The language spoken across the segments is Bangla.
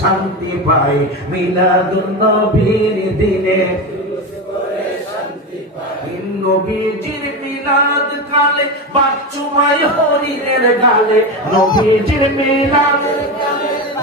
শান্তি পাই মিলাদুন নবীর দিনে নবীজির মিলাদ কালে বাচ্চুমাই হরিণের গালে নবীজির মিলাদ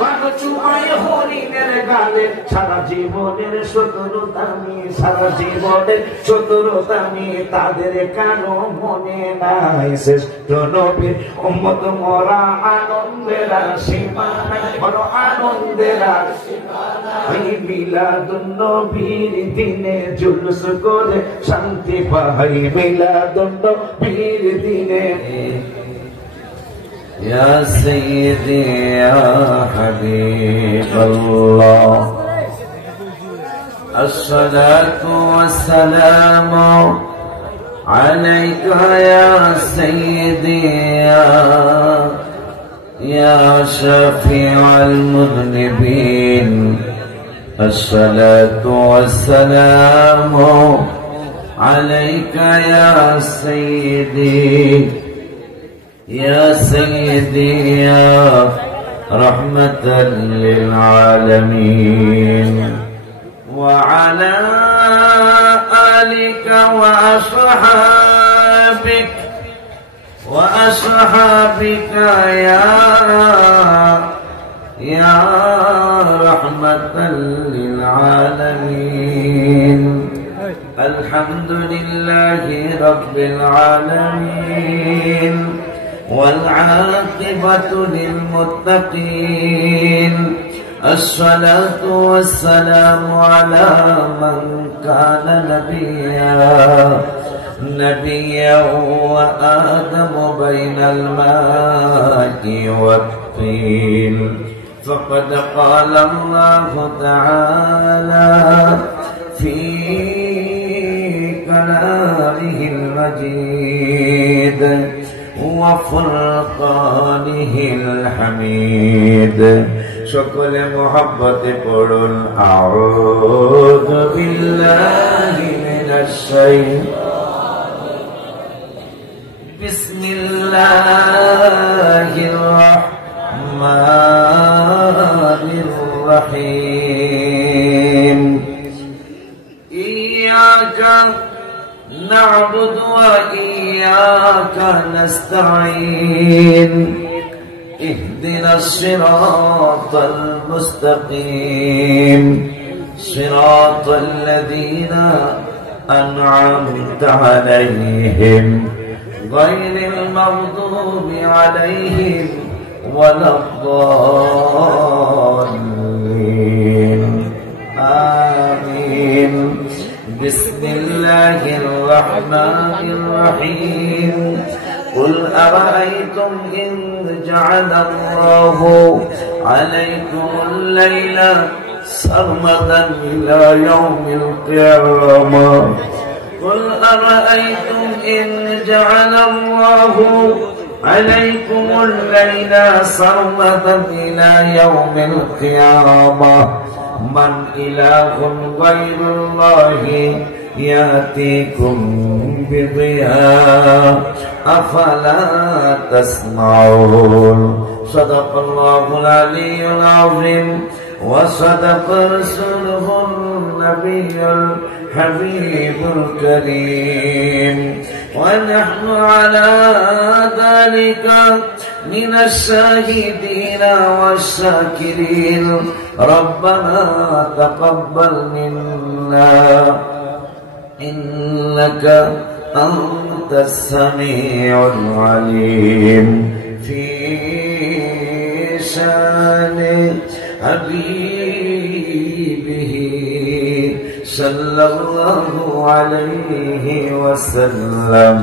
বাচ্চুমাই হরিণের গালে সারা জীবনের শত্রুতামি সারা জীবনের শত্রুতামি তাদের কারো মনে নাই শ্রেষ্ঠ নবীর উম্মত মোরা আনন্দের সীমা নাই বড় আনন্দের সীমা নাই মিলাদুন নবীর দিনে জুলুস করে শান্তি পাই মিলাদুন নবীর দিনে يا سيدي يا حبيب الله الصلاة والسلام عليك يا سيدي يا شفيع المذنبين الصلاة والسلام عليك يا سيدي يا سيدي يا رحمة للعالمين وعلى آلك وأصحابك يا رحمة للعالمين الحمد لله رب العالمين والعاقبة للمتقين الصلاة والسلام على من كان نبيا وآدم بين الماء والطين فقد قال الله تعالى في كلامه المجيد وفرقانه الحميد شكل محبة قرن أعوذ بالله من الشيطان بسم الله الرحمن الرحيم إياك نعبد وإياك نستعين اهدنا الصراط المستقيم صراط الذين أنعمت عليهم غير المغضوب عليهم ولا الضالين آمين بسم الله الرحمن الرحيم قل أرأيتم إن جعل الله عليكم الليل سرمدا إلى يوم القيامة قل أرأيتم إن جعل الله عليكم الليل سرمدا إلى يوم القيامة من إله غير الله يأتيكم بضياء أفلا تسمعون صدق الله العلي العظيم وصدق رسوله النبي الحبيب الكريم ونحن على ذلك من الشاهدين والشاكرين ربنا تقبل منا إنك أنت السميع العليم في شان حبيبه صلى الله عليه وسلم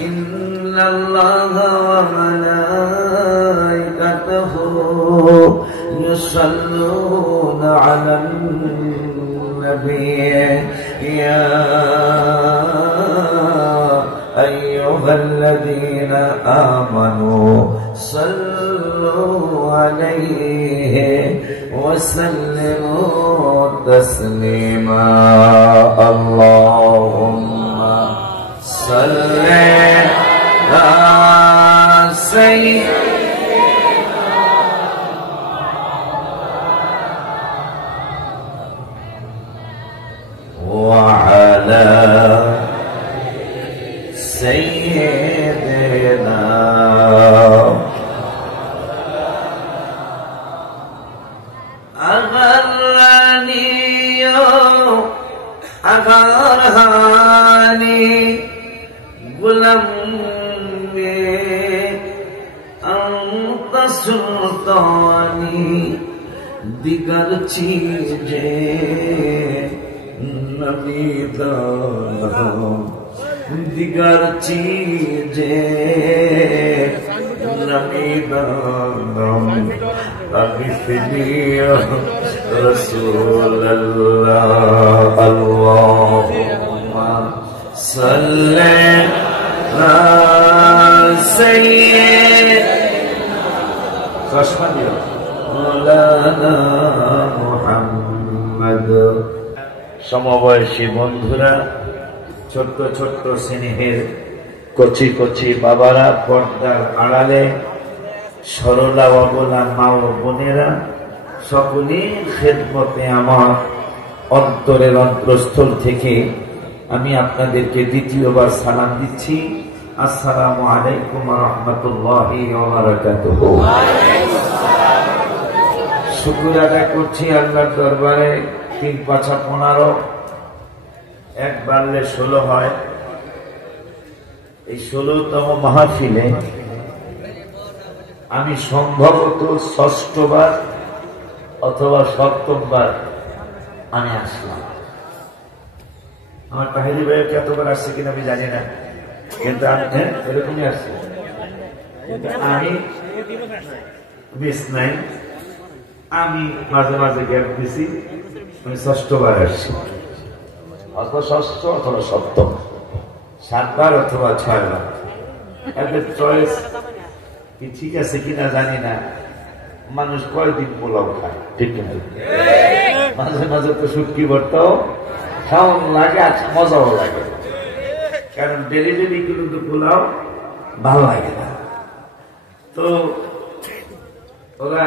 إن الله وملائكته يصلون على النبي يا أيها الذين آمنوا صلوا عليه وسلموا تسليما اللهم صل على سيدنا सुल्तानी दिगर चीजें नबी दाम दिगर चीजें नबी दाम अबिफिलिया रसूल अल्लाह अल्लाहुम्मा सल्ले अला सय्यिदिना मौलाना मुहम्मद। সমবয়সী বন্ধুরা, ছোট্ট ছোট্ট স্নেহের কচি কচি বাবারা, পর্দার আড়ালে সরলা অবলা মা ও বোনেরা, সকলের খেদমতে আমার অন্তরের অন্তঃস্থল থেকে আমি আপনাদেরকে দ্বিতীয়বার সালাম দিচ্ছি। আসসালামু আলাইকুম ওয়া রাহমাতুল্লাহি ওয়া বারাকাতুহু। শুকর আদায় করছি আল্লাহর দরবারে। 3 × 5 = 15, 1 বাড়লে 16 হয়। এই 16তম মাহফিলে আমি সম্ভবত 6ষ্ঠবার অথবা 7মবার আমি আসলাম। আমার তাহিরি ভাইয়ের কতবার আসছে কিনা আমি জানি না, কিন্তু আমি এরকমই আসছি। আমি মিস নাই, আমি মাঝে মাঝে গ্যাপ দিছি। আমি 6ষ্ঠবার আসছি, অথবা 6ষ্ঠ অথবা 7ম, 7বার অথবা 6বার। এদের চয়েস কি ঠিক আছে কিনা জানি না। মানুষ কয়দিন পোলাও খায়, ঠিক না? মাঝে মাঝে তো শুটকি ভর্তাও খাওয়ান লাগে, আজ মজাও লাগে, কারণ ডেলি ডেলি কিন্তু পোলাও ভালো লাগে না। তো ওরা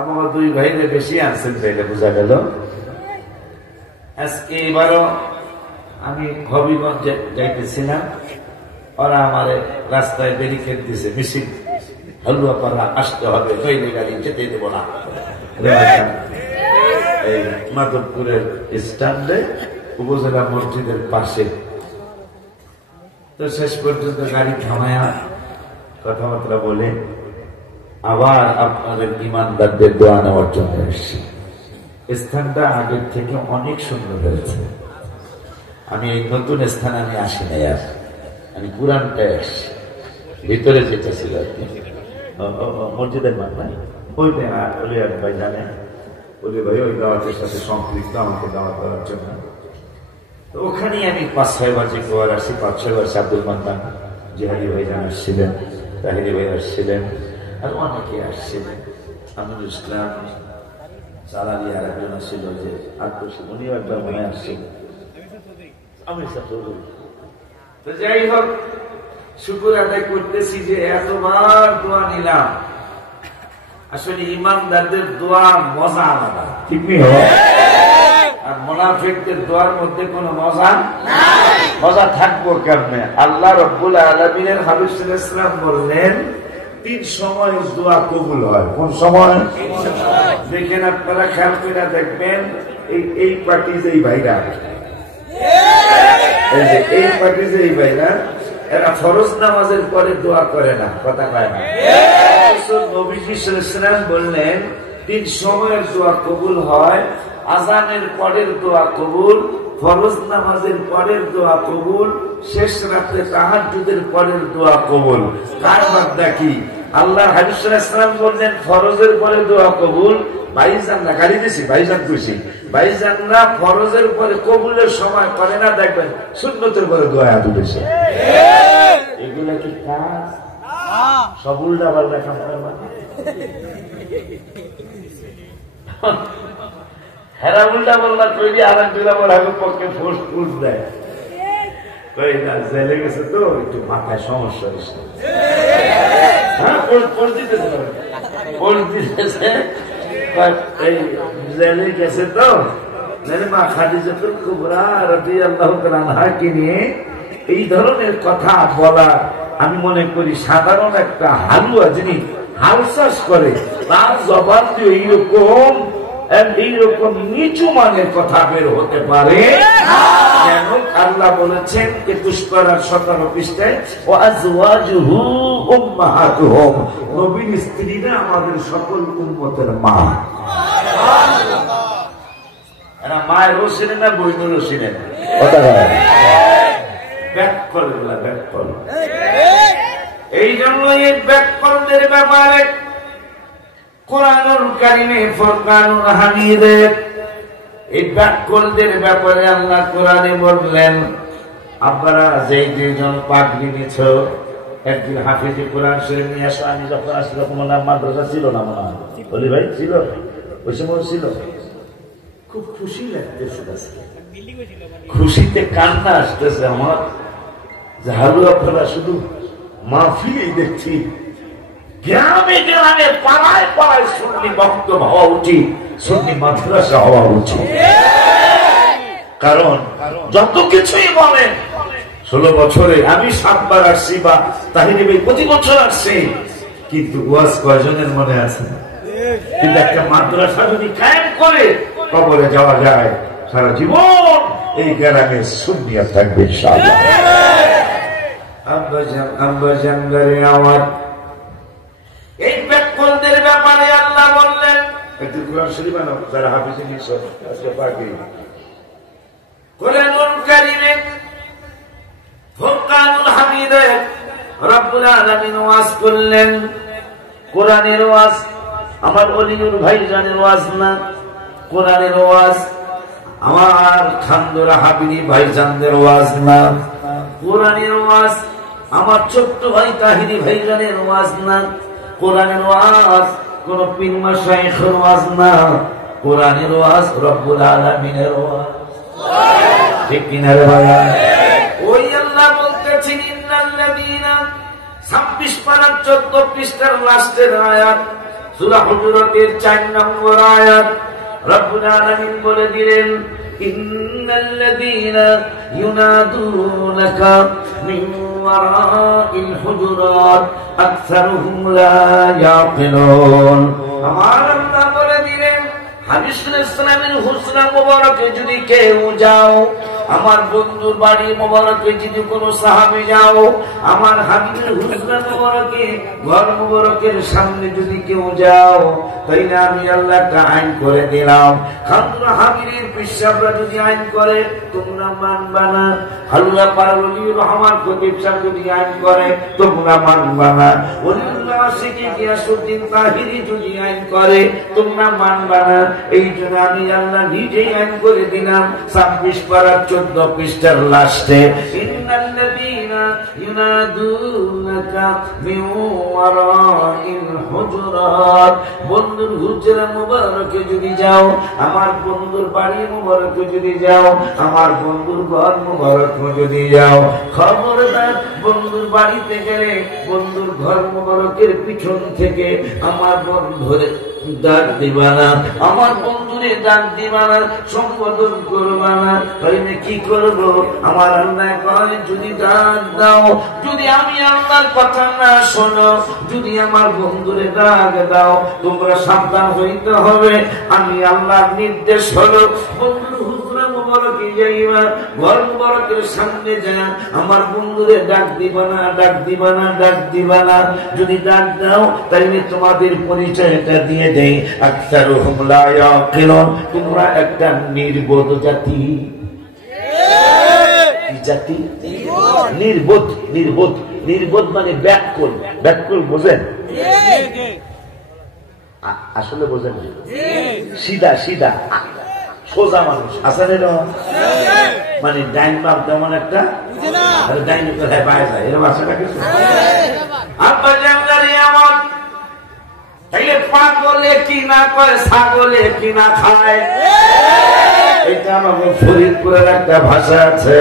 আমার 2 ভাইরে বেশি আনছেন, তাইলে বোঝা গেল। আজকে এবারও আমি হবিগঞ্জে যাইতেছিলাম, ওরা আমার রাস্তায় ব্যারিকেড দিছে, মিছিল হালুয়াপাড়া আসতে হবে, নইলে গাড়ি যেতে দেবো না। এই মাধবপুরের স্ট্যান্ডে উপজেলা মসজিদের পাশে। তো শেষ পর্যন্ত গাড়ি থামায়া কথাবার্তা বলে আবার আপনাদের ইমানদারদের দোয়া নেওয়ার জন্য এসেছি। স্থানটা আগের থেকে অনেক সুন্দর হয়েছে। আমি এই নতুন স্থানে আমি আসি নাই, আর আমি পুরানটায় আসছি। ভিতরে যেটা ছিল আর কি মসজিদের মান নাই, ওইটা অলিয়ার ভাই জানে, বলি ভাই ওই দাওয়াতের সাথে সম্পৃক্ত, আমাকে দাওয়াত করার জন্য। তো ওখানেই আমি 5-6 বার যে গোয়ার আসছি, 5-6 বার আব্দুল মান্নান জিহাদি ভাইজান আসছিলেন, তাহিরি ভাই আসছিলেন, আর অনেকে আসছিলেন। আমিনুল ইসলাম সালালি আর একজন আসছিল, যে আত্মসী উনিও একবার মনে আসছিলেন। আমি তো যাই হোক, শুকর আদায় করতেছি যে এতবার দোয়া নিলাম। আসলে ইমানদারদের দোয়া মজা আলাদা, ঠিক নেই? আর মুনাফিকদের দোয়ার মধ্যে কোনো মজা নাই। মজা থাকবো কেমনে? আল্লাহ রাব্বুল আলামিনের হাবিব সাল্লাল্লাহু আলাইহি ওয়াসাল্লাম বললেন 3 সময় দোয়া কবুল হয়। কোন সময়? দেখেন আপনারা, খেয়াল করে দেখবেন, এই পার্টি যে ভাইরা, এই পার্টি যে ভাইরা, এরা ফরজ নামাজের পরে দোয়া করে না, কথা কয় না। নবীজি সাল্লাল্লাহু আলাইহি ওয়াসাল্লাম বললেন 3 সময়ের দোয়া কবুল হয়। আযানের পরের দোয়া কবুল, ফরজ নামাজের পরের দোয়া কবুল, শেষ রাতে তাহাজ্জুদের পরের দোয়া কবুল। কার বাদা কি? আল্লাহ হাবিব সাল্লাল্লাহু আলাইহি ওয়াসাল্লাম বললেন ফরজের পরে দোয়া কবুল। ভাইজান না, গাড়ি দিছি, ভাইজান কইছি, ভাইজানরা ফরজের পরে কবুলের সময় করে না, দেখবেন সুন্নতের পরে দোয়া এত বেশি। এগুলা কি কাজ? সব উল্টা পাল্টা কাজ করে। হেরা উল্টা পাল্টা তৈরি, আর একজনা বলার পক্ষে ফোর্স ফুস দেয়, কই না জেলে গেছে তো একটু মাথায় সমস্যা হয়েছে। হ্যাঁ, ফোর্স দিতেছে, ফোর্স দিতেছে, এই জেলে গেছে তো, মা খাদিজাতুল কুবরা রাদিয়াল্লাহু তাআলা আনহাকে নিয়ে এই ধরনের কথা বলা, আমি মনে করি সাধারণ একটা হালুয়া যিনি হাল চাষ করে তার জবান দিয়ে এইরকম নিচু মানের কথা বের হতে পারে কেন? হোক, আল্লাহ বলেছেন 21 পারার 17 পৃষ্ঠায় ওয়াজওয়াজুহু উম্মাহাতুহুম, নবীর স্ত্রীরা আমাদের সকল উম্মতের মা। এরা মায়ের রসিনে না বইনের রসিনে না, এই জন্য এই ব্যাকরণের ব্যাপারে কোরআনুল কারীমে ফুরকানুল হামিদে এই ব্যাকরণের ব্যাপারে আল্লাহ কোরআনে বললেন, আপনারা যেই দুইজন পাগড়ি নিছ, একদিন হাফিজে কোরআন শরীফ নিয়ে আসো। আমি যখন আসলে তোমার মাদ্রাসা ছিল না মনে হয়, বলি ভাই ছিল, ওই সময় ছিল। খুব খুশি লাগতেছে, খুশিতে কান্না আসতেছে আমার, যে হালুয়া ফেলা শুধু মাহফিলেই দেখছি, গ্রামে গ্রামে পাড়ায় পাড়ায় সুন্নি বক্তব্য হওয়া উচিত, সুন্নি মাদ্রাসা হওয়া উচিত। কারণ যত কিছুই বলেন, 16 বছরে আমি 7 বার আসছি, বা তাহিরি ভাই প্রতি বছর আসছি, কিন্তু ওয়াজ কয়জনের মনে আছে? কিন্তু একটা মাদ্রাসা যদি কায়েম করে কবরে যাওয়া যায়, সারা জীবন এই গ্রামে সুন্নিয়ত থাকবে ইনশাআল্লাহ। আমার এই ব্যাকরণের ব্যাপারে আল্লাহ বললেন, একটু কোরআন শরীফ আনো যারা হাফিজে নিছো আজকে পাকি। কোরআনুল কারীমে ফুরকানুল হামিদে রব্বুল আলামিন ওয়াজ করলেন। কোরআনের ওয়াজ আমার ওলিউর ভাইজানের ওয়াজ না, কোরআনের ওয়াজ আমার খান্দুরা হাবিবি ভাইজানদের ওয়াজ না, কোরআনের ওয়াজ আমার ছোট্ট ভাই তাহিরি ভাইজানের ওয়াজ না, কোরআনের ওয়াজ কোন পীর মাশায়েখের ওয়াজ না, কোরআনের ওয়াজ রব্বুল আলামিনের ওয়াজ। ঠিক কিনা রে ভাই? ওই আল্লাহ বলতেছেন, ইন্নাল্লাযীনা 26 পারার 14 পৃষ্ঠার লাস্টের আয়াত, সূরা হুজুরাতের 4 নম্বর আয়াত, রব্বুল আলামিন বলে দিলেন, ইন্নাল্লাযীনা ইউনাদুনাকা মিন ওয়ারাইল হুজুরাত আকসারুহুম লা ইয়াকিলুন। আমার আল্লাহ বলে দিলেন, হাবিবুল ইসলামের হুজরা মুবারকে যদি কেউ যাও, আমার বন্ধুর বাড়ি মুবারকে যদি কোন সাহাবী যাও, আমার হাবিবের হুজরা মুবারকে ঘর মুবারকের সামনে যদি কেউ যাও, তাইলে আমি আল্লাহ একটা আইন করে দিলাম। খান্দুরা হাবিবের পিসাবরা যদি আইন করে, তোমরা মানবা না। হালুয়া পারওয়ালি রহমান খতিব সাহেব যদি আইন করে, তোমরা মানবা না। ওলিউল্লাহ আশিকি গিয়াসউদ্দিন তাহিরি যদি আইন করে, তোমরা মানবা না। এই জন্য আমি আল্লাহ নিজেই আইন করে দিলাম 26 পারা 14 পৃষ্ঠার লাস্টে, ইন্নাল্লাযীনা ইউনাদুনাকা মিন ওয়ারাইল হুজুরাত। বন্ধুর হুজরা মুবারকে যদি যাও, আমার বন্ধুর বাড়ি মুবারকে যদি যাও, আমার বন্ধুর ঘর মুবারকে যদি যাও, খবরদার বন্ধুর বাড়িতে গেলে বন্ধুর ঘর মুবারকের পিছন থেকে আমার বন্ধুরে ডাক দিবা না, আমার বন্ধুরে ডাক দিবা না, সম্বোধন করবা না। তাইলে কি করবো? আমার আল্লাহ কয়, যদি ডাক দাও, যদি আমি আল্লাহর কথা না শোনো, যদি আমার বন্ধুরে ডাক দাও, তোমরা সাবধান হইতে হবে। আমি আল্লাহর নির্দেশ হলো, বন্ধুর হুজরা মুবারকে যাইবা, ঘর মুবারকের সামনে যা, আমার বন্ধুরে ডাক দিবা না, ডাক দিবা না, ডাক দিবা না। যদি ডাক দাও, তাইলে তোমাদের পরিচয়টা দিয়ে দেই, আকসারুহুম লা ইয়াকিলুন। তোমরা একটা নির্বোধ জাতি। কি জাতি? নির্বোধ। নির্বোধ, নির্বোধ মানে ব্যাকুল। ব্যাকুল বোঝেন? আসলে বোঝেন? সিধা সিধা সোজা মানুষ। আসানের মানে ডাইন বাপ তেমন একটা ডাইন কোথায় পায় যায়, এরকম আসাটা কিছু। আব্বা জানগারি আমার তাইলে পাগলে কি না করে, ছাগলে কি না খায়। এটা আমাদের ফরিদপুরের একটা ভাষা আছে,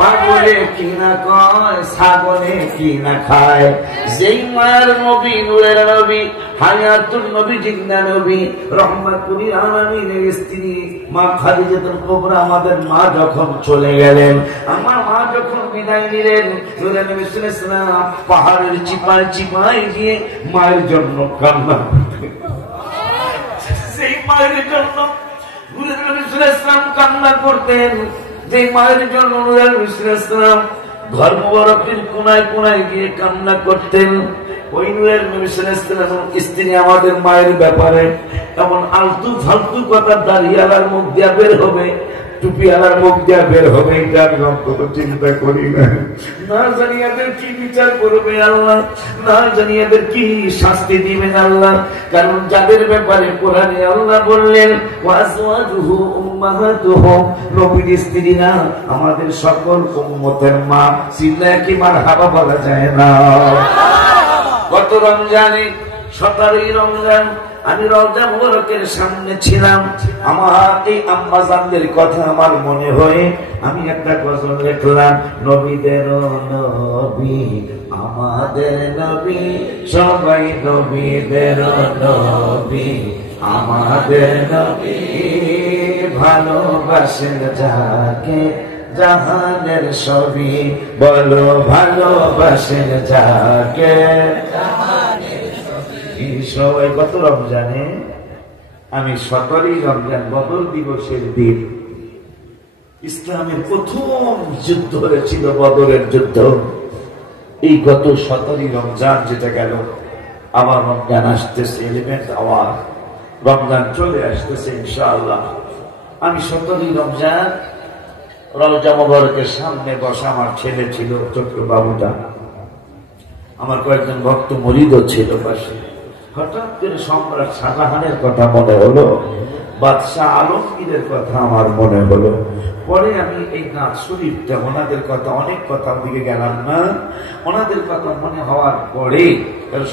পাগলে কি না কয়, ছাগলে কি না খায়। যেই মায়ের নবী, নূরের নবী, হায়াতুন নবী, জিন্দা নবী, রহমাতুল আলামিনের স্ত্রী মা খাদিজাতুল কুবরা, আমাদের মা যখন চলে গেলেন, আমার মা যখন বিদায় নিলেন, নূরের নবী সাল্লাল্লাহু আলাইহি ওয়াসাল্লাম পাহাড়ের চিপায় চিপায় গিয়ে মায়ের জন্য কান্না করতেন। সেই মায়ের জন্য নূরের নবী সাল্লাল্লাহু আলাইহি ওয়াসাল্লাম কান্না করতেন। যে মায়ের জন্য নূরের ইসলাম ঘর মুবারকের কোনায় কোনায় গিয়ে কান্না করতেন, ওই নূরের ইসলাম স্ত্রী আমাদের মায়ের ব্যাপারে এমন আলতু ফালতু কথা দাঁড়িয়ালার মুখ দিয়া বের হবে, টুপিওয়ালার মুখ দিয়া বের হবে, এটা আমি অন্তত চিন্তা করি না। না জানি এদের কি বিচার করবে আল্লাহ, না জানি এদের কি শাস্তি দিবেন আল্লাহ। কারণ যাদের ব্যাপারে কোরআনে আল্লাহ বললেন ওয়াজওয়াজুহু উম্মাহাতুহুম, নবীর স্ত্রীরা আমাদের সকল উম্মতের মা। চিল্লায় কি মারহাবা বলা যায় না? গত রমজানে 17ই রমজান আমি রওজা মুবারকের সামনে ছিলাম। আমার এই আম্মাজানদের কথা আমার মনে হয়ে আমি একটা গজল লিখলাম, নবীদের নবী আমাদের নবী, সবাই নবীদের নবী আমাদের নবী, ভালোবাসেন যাকে জাহানের সবই, বলো ভালোবাসেন যাকে। সবাই গত রমজানে আমি 17ই রমজান বদর দিবসের দিন, ইসলামের প্রথম যুদ্ধ হয়েছিল বদরের যুদ্ধ। এই গত 17ই রমজান যেটা গেল, আবার রমজান আসতেছে, এলিমেন্ট আওয়ার রমজান চলে আসতেছে ইনশাআল্লাহ। আমি 17ই রমজান রওজা মুবারকের সামনে বসা, আমার ছেলে ছিল ছোট্ট বাবুটা, আমার কয়েকজন ভক্ত মুরিদও ছিল পাশে। হঠাৎ করে সম্রাট শাহজাহানের কথা মনে হলো, বাদশাহ আলমগীরের কথা আমার মনে হলো। পরে আমি এই নাচ শরীফটা ওনাদের কথা, অনেক কথা দিকে গেলাম না, ওনাদের কথা মনে হওয়ার পরে,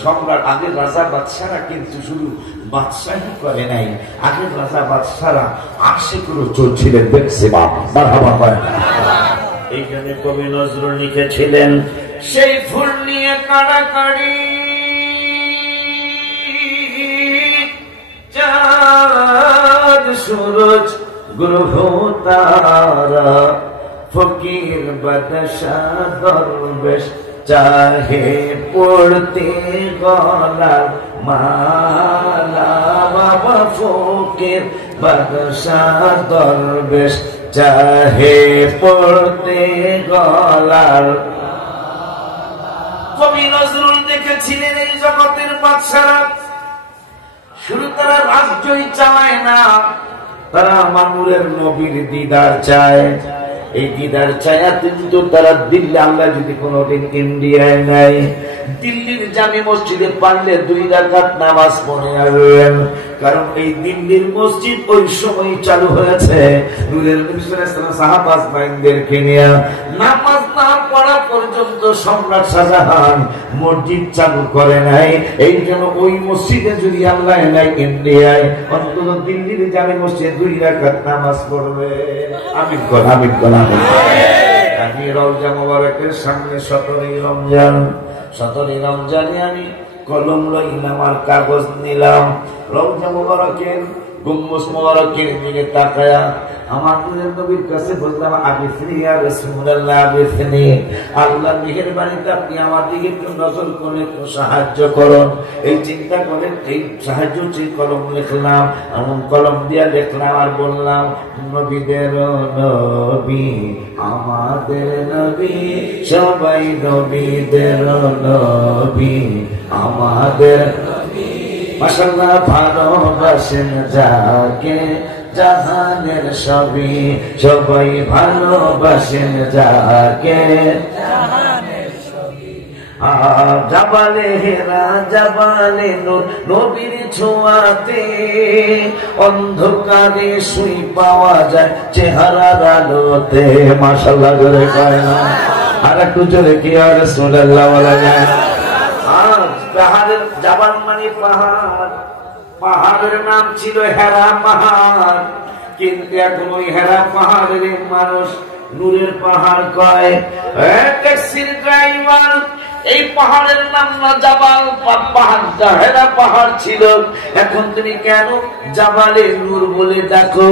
সম্রাট আগের রাজা বাদশারা কিন্তু শুধু বাদশাহী করে নাই, আগের রাজা বাদশারা আশিকুরও চলছিলেন বেনসেবা মারহাবা হয়। এইখানে কবি নজরুল লিখেছিলেন, সেই ফুল নিয়ে কাড়াকাড়ি, চাঁদ সূরজ গ্রহ তারা, ফকির বাদশাহ দরবেশ চাহে পড়তে গলার মালা, বাবা ফকির বাদশাহ দরবেশ চাহে পড়তে গলার। কবি নজরুল দেখেছিলেন এই জগতের বাদশারা শুধু তারা রাজ্যই চালায় না, তারা মানুষের নবীর দিদার চায়। এই দিদার চায়া কিন্তু তারা দিল্লি, আল্লাহ যদি কোনোদিন ইন্ডিয়ায় নাই, দিল্লির জামে মসজিদে পারলে 2 রাকাত নামাজ পড়ে আসবেন। কারণ এই দিল্লির মসজিদ ওই সময় চালু হয়েছে নূরের নবী সাল্লাল্লাহু আলাইহি ওয়াসাল্লাম সাহাবাজ বাইনদেরকে নিয়ে। নামাজ না পড়া পর্যন্ত সম্রাট শাহজাহান মসজিদ চালু করে নাই। এই জন্য ওই মসজিদে যদি আল্লাহ নাই ইন্ডিয়ায়, অন্তত দিল্লির জামে মসজিদে 2 রাকাত নামাজ পড়বে। আমিন কোন, আমিন কোন। আমি রওজা মুবারকের সামনে 17ই রমজান, 17ই রমজানে আমি কলম লইলাম আর কাগজ নিলাম, রওজা মুবারকের গুম্বুজ মুবারকের দিকে তাকায়া আমার নবীর কাছে বললাম, আবিফনি ইয়া রাসূলুল্লাহ, আবিফনি, আল্লাহর মেহেরবানিতে আপনি আমার দিকে একটু নজর করে একটু সাহায্য করুন। এই চিন্তা করেন, এই সাহায্য চেয়ে কলম লিখলাম, এমন কলম দিয়া লিখলাম আর বললাম, নবীদের নবী আমাদের নবী, সবাই নবীদের নবী আমাদের নবী, মাশাআল্লাহ ভালোবাসেন যাকে জাহানের সবই, সবাই ভালোবাসেন যাকে জাহানের সবই। জাবালে হেরা জাবালে নূর, নবীর ছোঁয়াতে অন্ধকারে শুই পাওয়া যায় চেহারার আলোতে। মাশাআল্লাহ করে কয় না, আর একটু জোরে কি আর রাসূলুল্লাহ বলা যায়। পাহাড়ের জাবাল মানে পাহাড়, পাহাড়ের নাম ছিল হেরা পাহাড়, কিন্তু এখন ওই হেরা পাহাড়ের মানুষ নূরের পাহাড় কয়। ট্যাক্সির ড্রাইভার, এই পাহাড়ের নাম না জাবাল পাহাড়টা হেরা পাহাড় ছিল, এখন তুমি কেন জাবালে নূর বলে দেখো?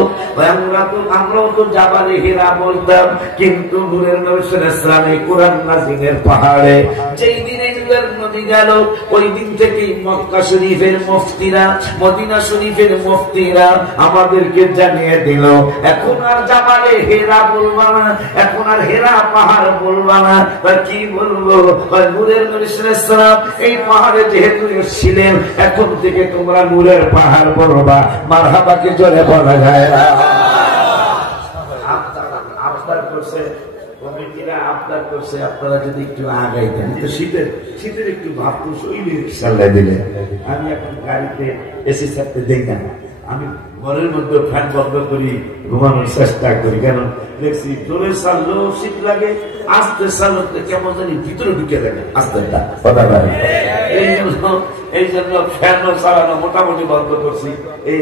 আমরাও তো জাবালে হেরা বলতাম, কিন্তু নূরের নবী সাল্লাল্লাহু আলাইহি ওয়াসাল্লাম কোরআন নাযিলের পাহাড়ে যেই দিনে নূরের নবী গেল, ওই দিন থেকেই মক্কা শরীফের মুফতিরা, মদিনা শরীফের মুফতিরা আমাদেরকে জানিয়ে দিল, এখন আর জামালে হেরা বলবা না, এখন আর হেরা পাহাড় বলবা না। কি বলবো? নূরের নবী সাল্লাল্লাহু আলাইহি ওয়াসাল্লাম এই পাহাড়ে যেহেতু এসেছিলেন, এখন থেকে তোমরা নূরের পাহাড় বলবা। মারহাবাকে জোরে বলা যায় না। আফতার করছে কমিটিরা, আফতার করছে, আপনারা যদি একটু আগাইতেন। তো শীতের একটু ভাব তো শৈলী সাল্লাই দিলে। আমি এখন গাড়িতে এসি চাপতে দেই না, আমি ঘরের মধ্যে ফ্যান বন্ধ করি, ঘুমানোর চেষ্টা করি। কেন দেখছি জোরে চাললেও শীত লাগে, আস্তে চালতে কেমন জানি ভিতরে ঢুকে থাকে আস্তে কথা বলে। এই জন্য ফ্যানও চালানো মোটামুটি বন্ধ করছি এই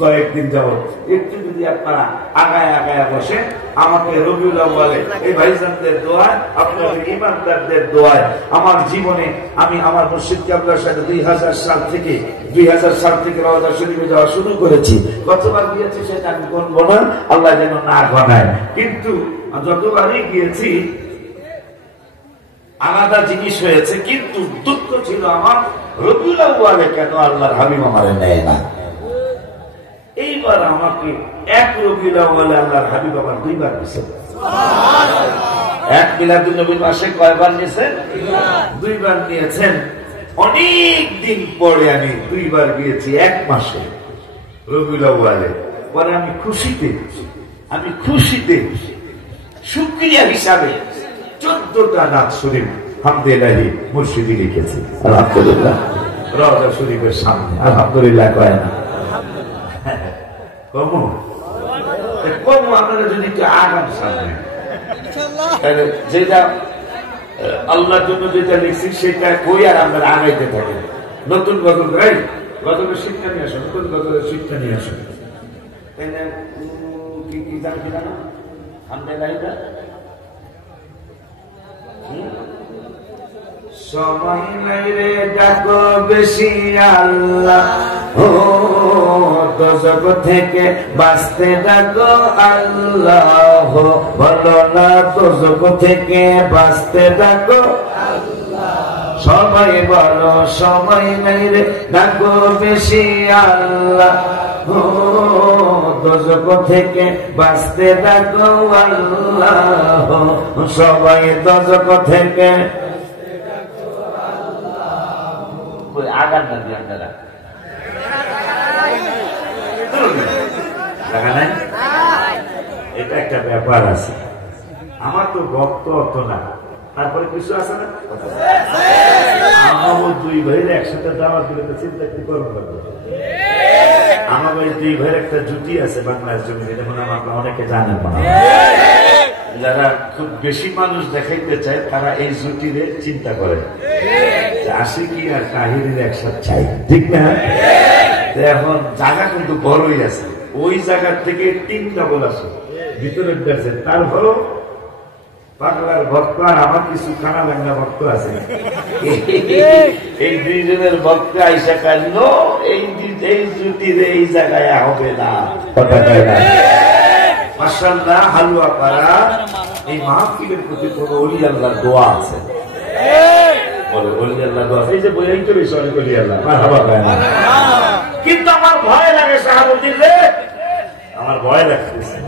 কয়েকদিন যাবত। একটু যদি আপনারা আগায় আগায় বসে আমাকে রবিউল আউয়ালে এই ভাইজানদের দোয়ায়, আপনাদের ইমানদারদের দোয়ায় আমার জীবনে আমি আমার মুর্শিদ কিবলার সাথে 2000 সাল থেকে রওজা শরীফে যাওয়া শুরু করেছি। কতবার গিয়েছি সেটা আমি বলবো না, আল্লাহ যেন না গণায়। কিন্তু যতবারই গিয়েছি আলাদা জিনিস হয়েছে, কিন্তু দুঃখ ছিল আমার রবিউল আউয়ালে কেন আল্লাহর হাবিব আমারে নেয় না। এইবার আমাকে এক রবিউল আউয়ালে আল্লাহর হাবিব আমার 2 বার দিয়েছে। এক মিলাদুন নবীর মাসে কয়বার নিয়েছেন? 2 বার নিয়েছেন। অনেক দিন পরে আমি 2 বার গিয়েছি এক মাসে রবিউল আউয়ালে। পরে আমি খুশিতে শুকরিয়া হিসাবে 14টা নাত শরীফ হামদুলিল্লাহি মুর্শিদি লিখেছি। আলহামদুলিল্লাহ রওজা শরীফের সামনে। আলহামদুলিল্লাহ কয় না কম আপনারা যদি একটু আগাম সামনে যেটা আল্লাহর জন্য যেটা লিখছি সেটা কই আর আমরা আগাইতে থাকি। নতুন গজল গাই, গজলের শিক্ষা নিয়ে আসো, নতুন গজলের শিক্ষা নিয়ে আসো। কি জানবি না আমরা গাইটা সময় নাই রে ডাকো বেশি আল্লাহ, ও দোজখ থেকে বাঁচতে ডাকো আল্লাহ, বলো না দোজখ থেকে বাঁচতে ডাকো আল্লাহ। সবাই বলো সময় নাই রে ডাকো বেশি আল্লাহ, ও দোজখ থেকে বাঁচতে ডাকো আল্লাহ। সবাই দোজখ থেকে আগান না দিয়ে আপনারা এটা একটা ব্যাপার আছে। আমার তো ভক্ত অত না, তারপরে কিছু আছে না, আমার 2 ভাইয়ের একসাথে যাওয়ার দিলে তো চিন্তা একটু করবো। আমার ওই 2 ভাইয়ের একটা জুটি আছে বাংলার জমি, যেমন আপনারা অনেকে জানেন না। যারা খুব বেশি মানুষ দেখাইতে চায় তারা এই জুটিরে চিন্তা করে আশিকি আর কাহিনীর একসাথে চাই, ঠিক না? এখন জায়গা কিন্তু বড়ই আছে, ওই জায়গার থেকে 3 ডাবল আছে ভিতরের দেশে। তারপরও পাগলার ভক্ত আর আমার কিছু খানা বাংলা ভক্ত আছে। এই 2 জনের ভক্ত আইসা কাল এই জুটির এই জায়গায় হবে না, কথা কয় না। মাশাআল্লাহ হালুয়া পাড়া এই মাহফিলের প্রতি কোন ওলি আল্লাহর দোয়া আছে, বলে ওলি আল্লাহ দোয়া। এই যে বইই তো বেশি অনেক ওলি আল্লাহ মারহাবা কয় না, কিন্তু আমার ভয় লাগে সাহাবুদ্দিন রে, আমার ভয় লাগতেছে।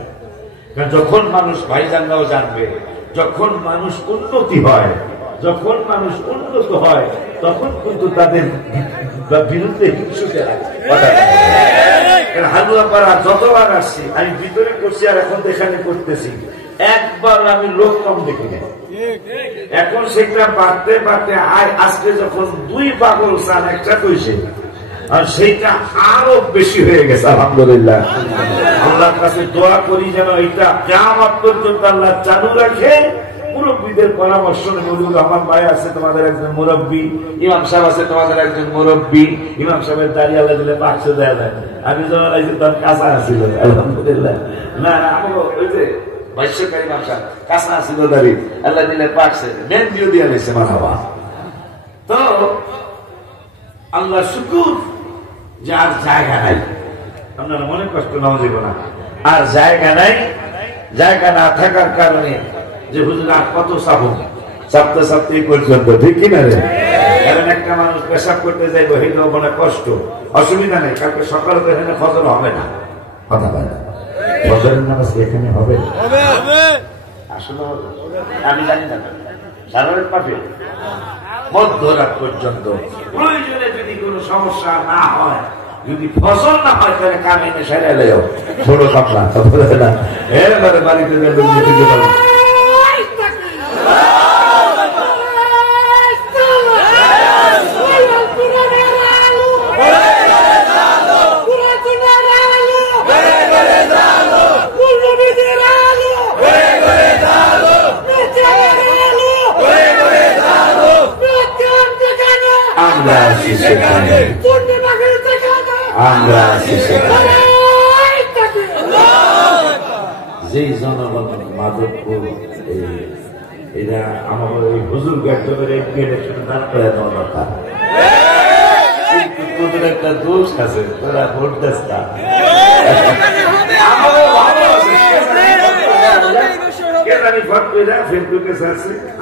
কারণ যখন মানুষ ভাইজানরাও জানবে, যখন মানুষ উন্নতি হয়, যখন মানুষ উন্নত হয়, তখন কিন্তু তাদের বিরুদ্ধে হিংসুকে হালুয়া পাড়া যতবার আসছি আমি ভিতরে করছি আর এখন এখানে করতেছি, একবার আমি লোক কম দেখি না। এখন সেটা বাড়তে বাড়তে আজকে যখন 2 পাগল চান একটা কইছে, আর সেইটা আরো বেশি হয়ে গেছে। আলহামদুলিল্লাহ আল্লাহর কাছে দোয়া করি যেন এটা কিয়ামত পর্যন্ত আল্লাহ চালু রাখে। মুরব্বীদের পরামর্শ নেবুল আমার ভাই আছে তোমাদের একজন মুরব্বী, ইমাম সাহেব আছে তোমাদের একজন মুরব্বী। ইমাম সাহেবের দাঁড়িয়ে আল্লাহ দিলে 500 দেওয়া যায়। আমি যখন আইছি তখন কাঁচা আসছিল, আলহামদুলিল্লাহ। না আমাকে ওই যে ভাষ্যকারী ইমাম সাহেব কাঁচা আসছিল দাঁড়ি, আল্লাহ দিলে 500 মেন দিয়ে দিয়ে নিছে মারহাবা। তো আল্লাহ শুকুর যে আর জায়গা নাই, আপনারা মনে কষ্ট নাও যাব না, আর জায়গা নাই। জায়গা না থাকার কারণে যে হুজুর আর কত চাপতে চাপতে পর্যন্ত, ঠিক কিনা রে? একটা মানুষ পেশাব করতে যাইব হইল বলে কষ্ট, অসুবিধা নেই, কালকে সকালে তো এখানে ফজর হবে না, কথা বলে ফজরের নামাজ এখানে হবে আসলে আমি জানি না, সারারাত পাবে মধ্যরাত পর্যন্ত। প্রয়োজনে যদি কোনো সমস্যা না হয়, যদি ফসল না হয় তাহলে কামিনে সেরে এলেও ছোট কাপড়া না এবারে বাড়িতে যেই জনগণ মাধবপুর এরা আমাদের ওই হুজুর গার্জনের ইলেকশন দান করে দেওয়া দরকার, কিন্তু তোদের একটা দোষ আছে, তোরা ভোট দেস না।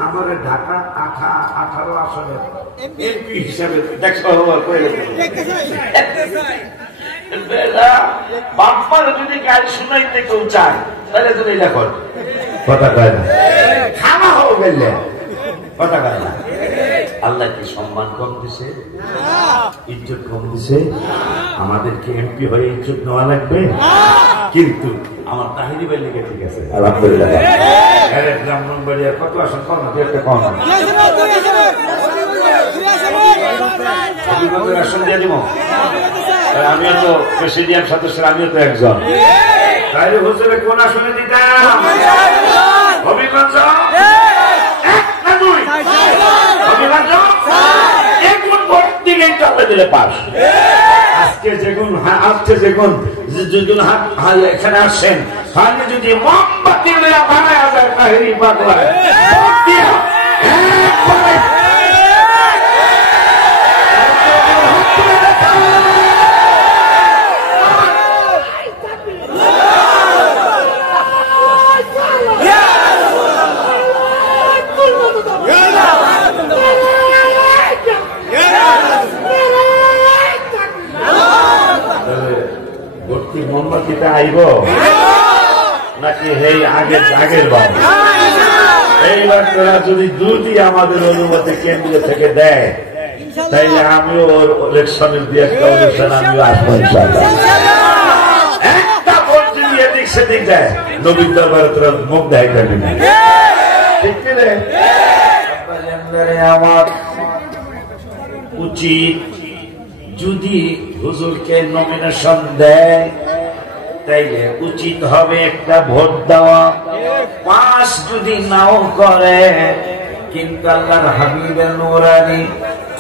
আমার ঢাকা 18 আসনের এমপি হিসাবে বাপ্পার যদি গাড়ি শুনাইতে কেউ চায় তাহলে তুমি এটা কর, কথা কয় না, খানা হোক গেলে কথা কয় না। আল্লাহ কি সম্মান কম দিছে, ইজ্জত কম দিছে? আমাদেরকে এমপি হয়ে ইজ্জত নেওয়া লাগবে, কিন্তু আমার তাহিরি ভাই লেগে ঠিক আছে আলহামদুলিল্লাহ। ব্রাহ্মণবাড়িয়া কত আসন কম না, একটা কম আসন দিয়ে দিব। আমিও তো প্রেসিডিয়াম সদস্যের, আমিও তো একজন। তাইলে হুজুরে কোন আসনে দিতাম? হবিগঞ্জ দিলে পাস। আজকে যেগুন এখানে আসছেন, তাহলে যদি মোমবাতি বানায় যায় তাহিরি পাগলায় মোমবাতিটা আইব নাকি এই আগের বার? এইবার তোরা যদি দুটি আমাদের অনুমতি কেন্দ্র থেকে দেয়, তাইলে আমিও ইলেকশনের দিয়ে একটা অনুষ্ঠান আমিও আসবো ইনশাআল্লাহ। একটা ভোট যদি এদিক সেদিক দেয়, নবীর দরবারে তোরা মুখ দেয় যাবি না, ঠিক রে? আমার উচিত যদি হুজুরকে নমিনেশন দেয়, তাইলে উচিত হবে একটা ভোট দেওয়া। পাস যদি নাও করে, কিন্তু আল্লাহর হাবিবের নূরানি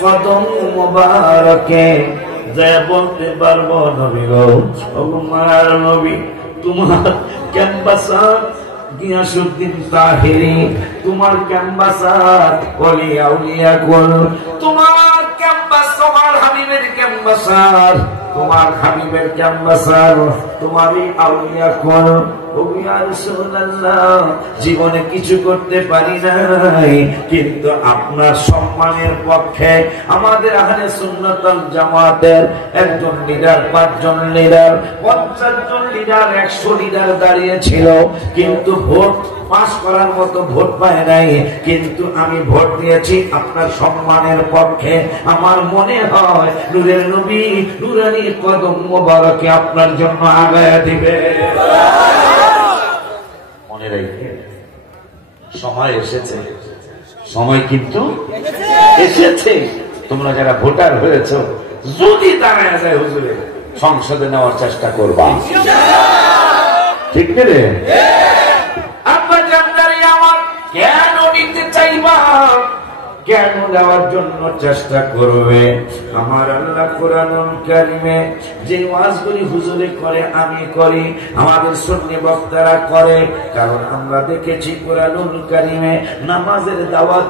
কদম মুবারকে যে বলতে পারবো, নবী গো, তোমার নবী, তোমার ক্যাম্পাসার গিয়াসউদ্দিন তাহিরি, তোমার ক্যাম্পাসার ওলি আউলিয়া কুল, তোমার ক্যাম্পাস, তোমার হাবিবের ক্যাম্পাসার, তোমার হাবিবের ক্যাম্পাসার, তোমারই আউলিয়া কুল। জীবনে কিছু করতে পারি নাই, কিন্তু আপনার সম্মানের পক্ষে আমাদের আহলে সুন্নাত ওয়াল জামাতের একজন লিডার, 5 জন লিডার, 50 জন লিডার, 100 লিডার দাঁড়িয়েছিল, কিন্তু ভোট পাস করার মতো ভোট পায় নাই, কিন্তু আমি ভোট দিয়েছি আপনার সম্মানের পক্ষে। আমার মনে হয় নূরের নবী নূরানি কদম মোবারকে আপনার জন্য আগায়া দিবে। মনে রাখবে, সময় এসেছে, সময় কিন্তু এসেছে। তোমরা যারা ভোটার হয়েছ, যদি দাঁড়ায় যায় হুজুরে, সংসদে নেওয়ার চেষ্টা করবা, ঠিক রে? কেন নিতে চাইবা, কেন দেওয়ার জন্য চেষ্টা করবে? আমার আল্লাহ কোরআনুল কারীমে যে ওয়াজগুলি হুজুরে করে, আমি করি, আমাদের সুন্নি বক্তারা করে, কারণ আমরা দেখেছি কোরআনুল কারীমে নামাজের দাওয়াত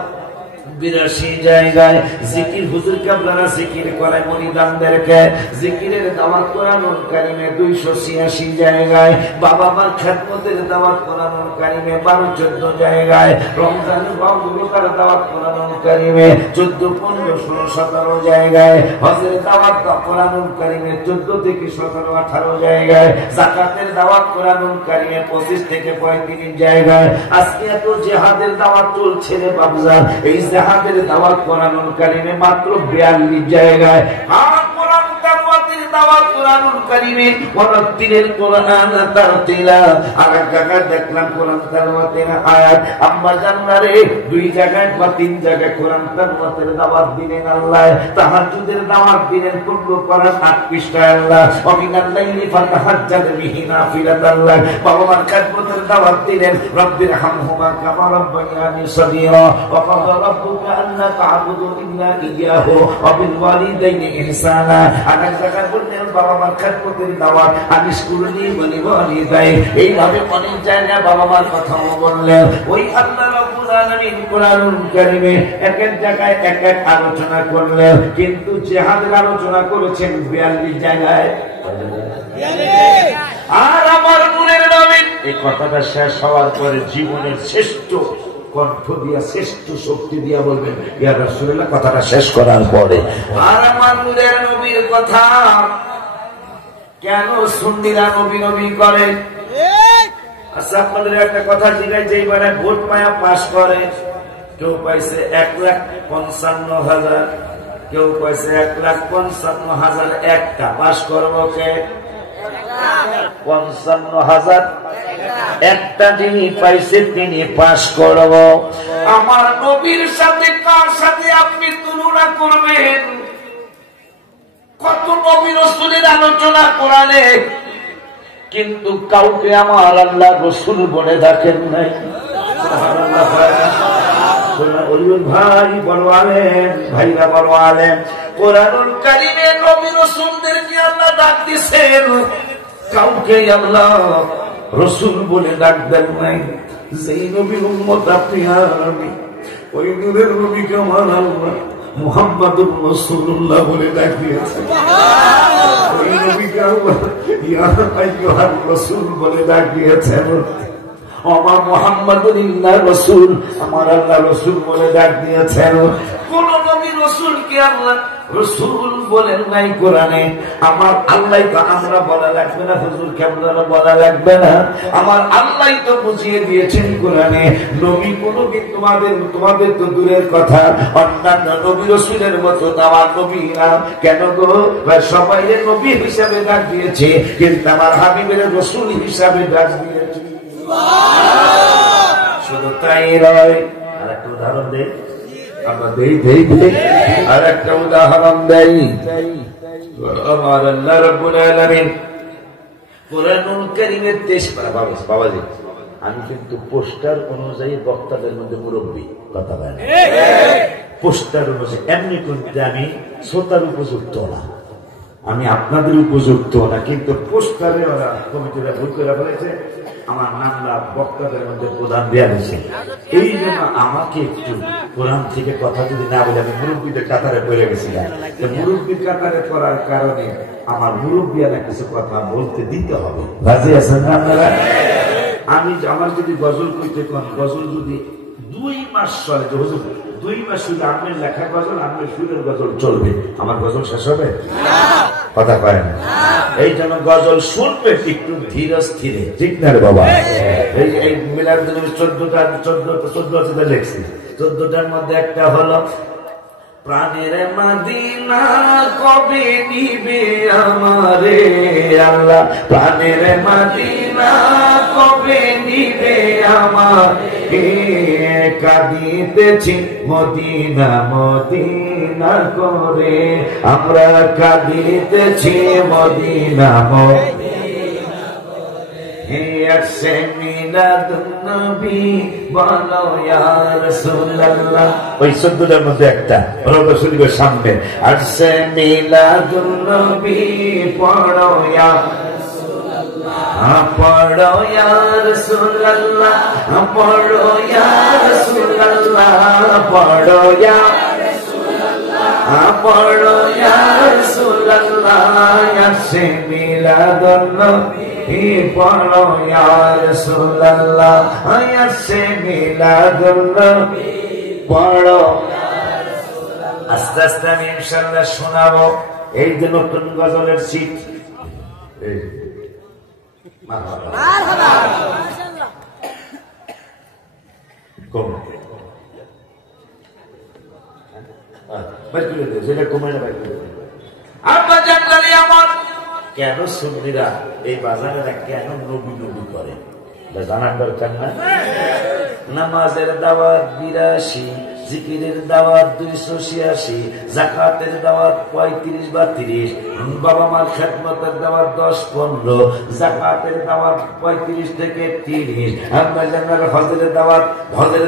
82 জায়গায় জিকির হুজুর কেবলারা জিকির করে মুরিদানদেরকে জিকিরের দাওয়াত কোরআনুল কারীমে 286 জায়গায় বাবা মার খেদমতের দাওয়াত কোরআনুল কারীমে 12-14 জায়গায় রমজানের বাউলুকার দাওয়াত কোরআনুল কারীমে 14-15-16-17 জায়গায় হজের দাওয়াত কোরআনুল কারীমে 14-17-18 জায়গায় যাকাতের দাওয়াত কোরআনুল কারীমে 25-35 জায়গায় আজকে এত জিহাদের দাওয়াত চলছে রে বাবজান এই জিহাদের দাওয়াত কোরআনুল কারীমে মাত্র 42 জায়গায় কোরআন দাওয়াতের দাওয়াত কোরআনুল কারীমে ওয়ারাতিলের কোরআন তারতিলা আর এক জায়গায় দেখলাম কোরআন তেলাওয়াতের আয়াত আম্মা জান্নারে 2 জায়গায় বা 3 জায়গায় কোরআন তেলাওয়াতের দাওয়াত দিলেন আল্লাহ তাহাজ্জুদের দাওয়াত দিলেন পূর্ণ করার 8 পৃষ্ঠায় আল্লাহ ওয়ামিনাল লাইলি ফাতাহাজ্জাদ বিহি নাফিলাতান লাক বাবা মার খেদমতের দাওয়াত দিলেন রব্বির হামহুমা কামা রাব্বায়ানি সগীরা ওয়া ক্বাদা রাব্বুকা আল্লা তা'বুদু ইল্লা ইয়্যাহু ওয়া বিল ওয়ালিদাইনি ইহসানা আর এক জায়গায় বললেন বাবা মার খেদমতের দাওয়াত আনিশকুরনি ওয়ালি ওয়ালিদাই এইভাবে অনেক জায়গায় বাবা মার কথা বললেন ওই আল্লাহ রাব্বুল আলামিন কোরআনুল কারীমে এক এক জায়গায় এক এক আলোচনা করলেন কিন্তু জিহাদের আলোচনা করেছেন 42 জায়গায় আর আমার নূরের নবী এই কথাটা শেষ হওয়ার পরে জীবনের শ্রেষ্ঠ কণ্ঠ দিয়া শ্রেষ্ঠ শক্তি দিয়া বলবেন ইয়া রাসূলুল্লাহ কথাটা শেষ করার পরে আর আমার নূরের নবীর কথা কেন সুন্নিরা নবী নবী করে আচ্ছা আপনাদের একটা কথা জিজ্ঞাসা যেই বারে ভোট পায়া পাস করে কেউ পাইছে 1,55,000 কেউ পাইছে 1,55,000 একটা পাস করবো কে 55,000 একটা যিনি পাইছে তিনি পাস করব আমার নবীর সাথে কার সাথে আপনি তুলনা করবেন কত নবী রাসূলের আলোচনা কোরআনে কিন্তু কাউকে আমার আল্লাহ রাসূল বলে ডাকেন নাই সুবহানাল্লাহ ভাই বড় আলেম ভাইরা বড় আলেম কোরআনুল কারীমে নবী রাসূলদেরকে আল্লাহ ডাক দিয়েছেন কাউকে আল্লাহ রাসূল বলে ডাক দেন নাই যেই নবীর উম্মত আপনি আর আমি ওই নূরের নবীকে আমার আল্লাহ মুহাম্মাদুর রাসূলুল্লাহ বলে ডাক দিয়েছে ওই নবীকে আল্লাহ ইয়া আইয়ুহার রাসূল বলে ডাক দিয়েছেন আমার মুহাম্মাদুর রাসূল আমার আল্লাহ রাসূল বলে ডাক দিয়েছেন কোন নবী রাসূলকে আল্লাহ রাসূল বলেন নাই কোরআনে আমার আল্লাহই তো আমরা বলা লাগবে না হুজুর কেবলারা বলা লাগবে না আমার আল্লাহই তো বুঝিয়ে দিয়েছেন কোরআনে নবী কোনদিন তোমাদের তো দূরের কথা অন্যান্য নবী রাসূলের মতো দাওয়াত নবীরা কেন গো সবাই নবী হিসাবে ডাক দিয়েছে কিন্তু আমার হাবিবের রাসূল হিসাবে ডাক দিয়েছে শুধু তাই নয় আর একটা উদাহরণ দেই আমরা আর একটা উদাহরণ দেই আমার আল্লাহ রাব্বুল আলামিন কোরআনুল কারীমের 23 পারা বাবাজি আমি কিন্তু পোস্টার অনুযায়ী বক্তাদের মধ্যে মুরব্বী কথা বলেন পোস্টার অনুযায়ী এমনি করতে আমি শ্রোতার উপযুক্ত না আমি আপনাদের উপযুক্ত না কিন্তু পোস্টারে ওরা কমিটিরা ভুল করে বলেছে আমার নামলা বক্তাদের মধ্যে প্রধান দেয়া দিয়েছে এই জন্য আমাকে একটু কোরআন থেকে কথা যদি না বলে আমি মুরব্বীদের কাতারে পড়ে গেছিলাম মুরব্বীর কাতারে পড়ার কারণে আমার মুরব্বীরা কিছু কথা বলতে দিতে হবে রাজি আছেন না আপনারা আমি আমার যদি গজল কইতে কোন গজল যদি 2 মাস চলে যে হুজুর 2 মাস শুধু আপনার লেখা গজল আপনার সুরের গজল চলবে আমার গজল শেষ হবে না কথা কয় না এই জন্য গজল শুনবে একটু ধীর স্থিরে ঠিক না রে বাবা এই মিলাদুল 14টা লেখছি 14টার মধ্যে একটা হলো প্রাণের মদিনা কবে নিবে আমারে আল্লাহ প্রাণের মদিনা কবে নিবে আমারে কাঁদিতেছি মদিনা মদিনা করে আমরা কাঁদিতেছি মদিনা মদিনা করে আসে মিলাদুন নবী বলো ইয়া রাসূলুল্লাহ ওই 14টার মধ্যে একটা রওজা শরীফের সামনে আসে মিলাদুন নবী পড়ো ইয়া রাসূলুল্লাহ পড়ো ইয়া রাসূলুল্লাহ, পড়ো ইয়া রাসূলুল্লাহ, পড়ো ইয়া রাসূলুল্লাহ, পড়ো ইয়া রাসূলুল্লাহ, ইয়াসে মিলাদুন নবী, পড়ো ইয়া রাসূলুল্লাহ, ইয়াসে মিলাদুন নবী, পড়ো। আস্তে আস্তে আমি ইনশাআল্লাহ শোনাবো। এই যে নতুন গজলের সিট, কেন সুন্নিরা এই বাজারেরা কেন নবী নবী করে জানার দরকার না? নামাজের দাওয়াত 82, জিকিরের দাওয়াত 286, যাকাতের দাওয়াত 35 বা 30, বাবা মার খেদমতের দাওয়াত 10-15, যাকাতের দাওয়াত 35 থেকে 30, আম্মাজানের হজের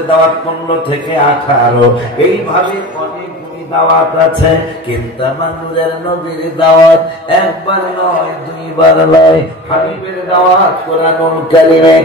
দাওয়াত 15 থেকে 18। এইভাবে অনেক দাওয়াত আছে, কিন্তু মানুষের নবীর দাওয়াত একবার নয়, দুইবার নয়। হাবিবের দাওয়াত কোরআনুল কারীমে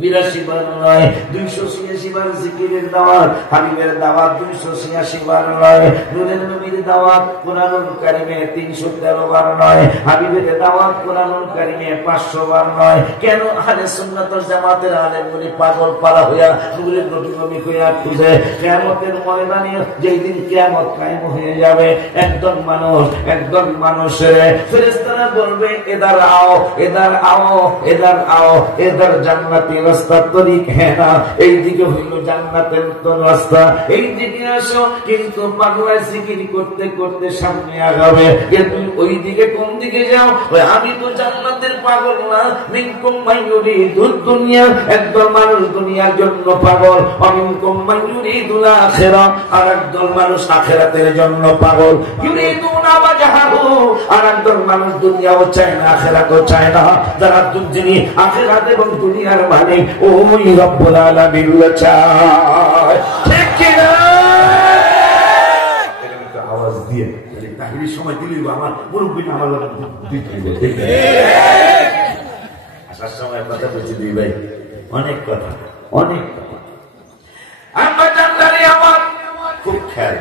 82 বার নয়, 286 বার জিকিরের দাওয়াত, হাবিবের দাওয়াত 286 বার নয়। নূরের নবীর দাওয়াত কোরআনুল কারীমে 313 বার নয়, হাবিবের দাওয়াত কোরআনুল কারীমে 500 বার নয়। কেন আহলে সুন্নাত ওয়াল জামাতের আলেমগুলি পাগল পারা হইয়া নূরের নবী নবী কইয়া খুঁজে? কিয়ামতের ময়দানে যেই দিন কিয়ামত কায়েম হয়ে যাবে, একজন মানুষের ফেরেশতারা বলবে এদার আও, এদার আও, এদার আও, এদার জান্নাতি রাস্তা তরিক হ্যাঁ না, এইদিকে হইল জান্নাতের রাস্তা, এই দিকে আসো। কিন্তু পাগলা জিকির করতে করতে সামনে আগাবে, কিন্তু ওই দিকে কোন দিকে যাও? আমি তো জান্নাতের পাগল না। মিনকুম মান ইউরিদুদ দুনিয়া, একদল মানুষ দুনিয়ার জন্য পাগল। অমিনকুম মান ইউরিদুল আখিরা, আর একদল মানুষ আখিরাতের জন্য পাগল। ইউরিদুনা ওয়াজহাহু, আর একদল মানুষ দুনিয়াও চায় না, আখিরাতও চায় না। যারা যিনি আখিরাত এবং দুনিয়ার মালিক, ওই রব্বুল আলামিন চায়। ঠিক কি না? আওয়াজ দিয়ে তাহরির সময় দিলি আমার মুরব্বী আমার আসার সময় কথা বলছি দুই ভাই, অনেক কথা, অনেক কথা। আমরা জানতারি আমার খুব খেয়াল,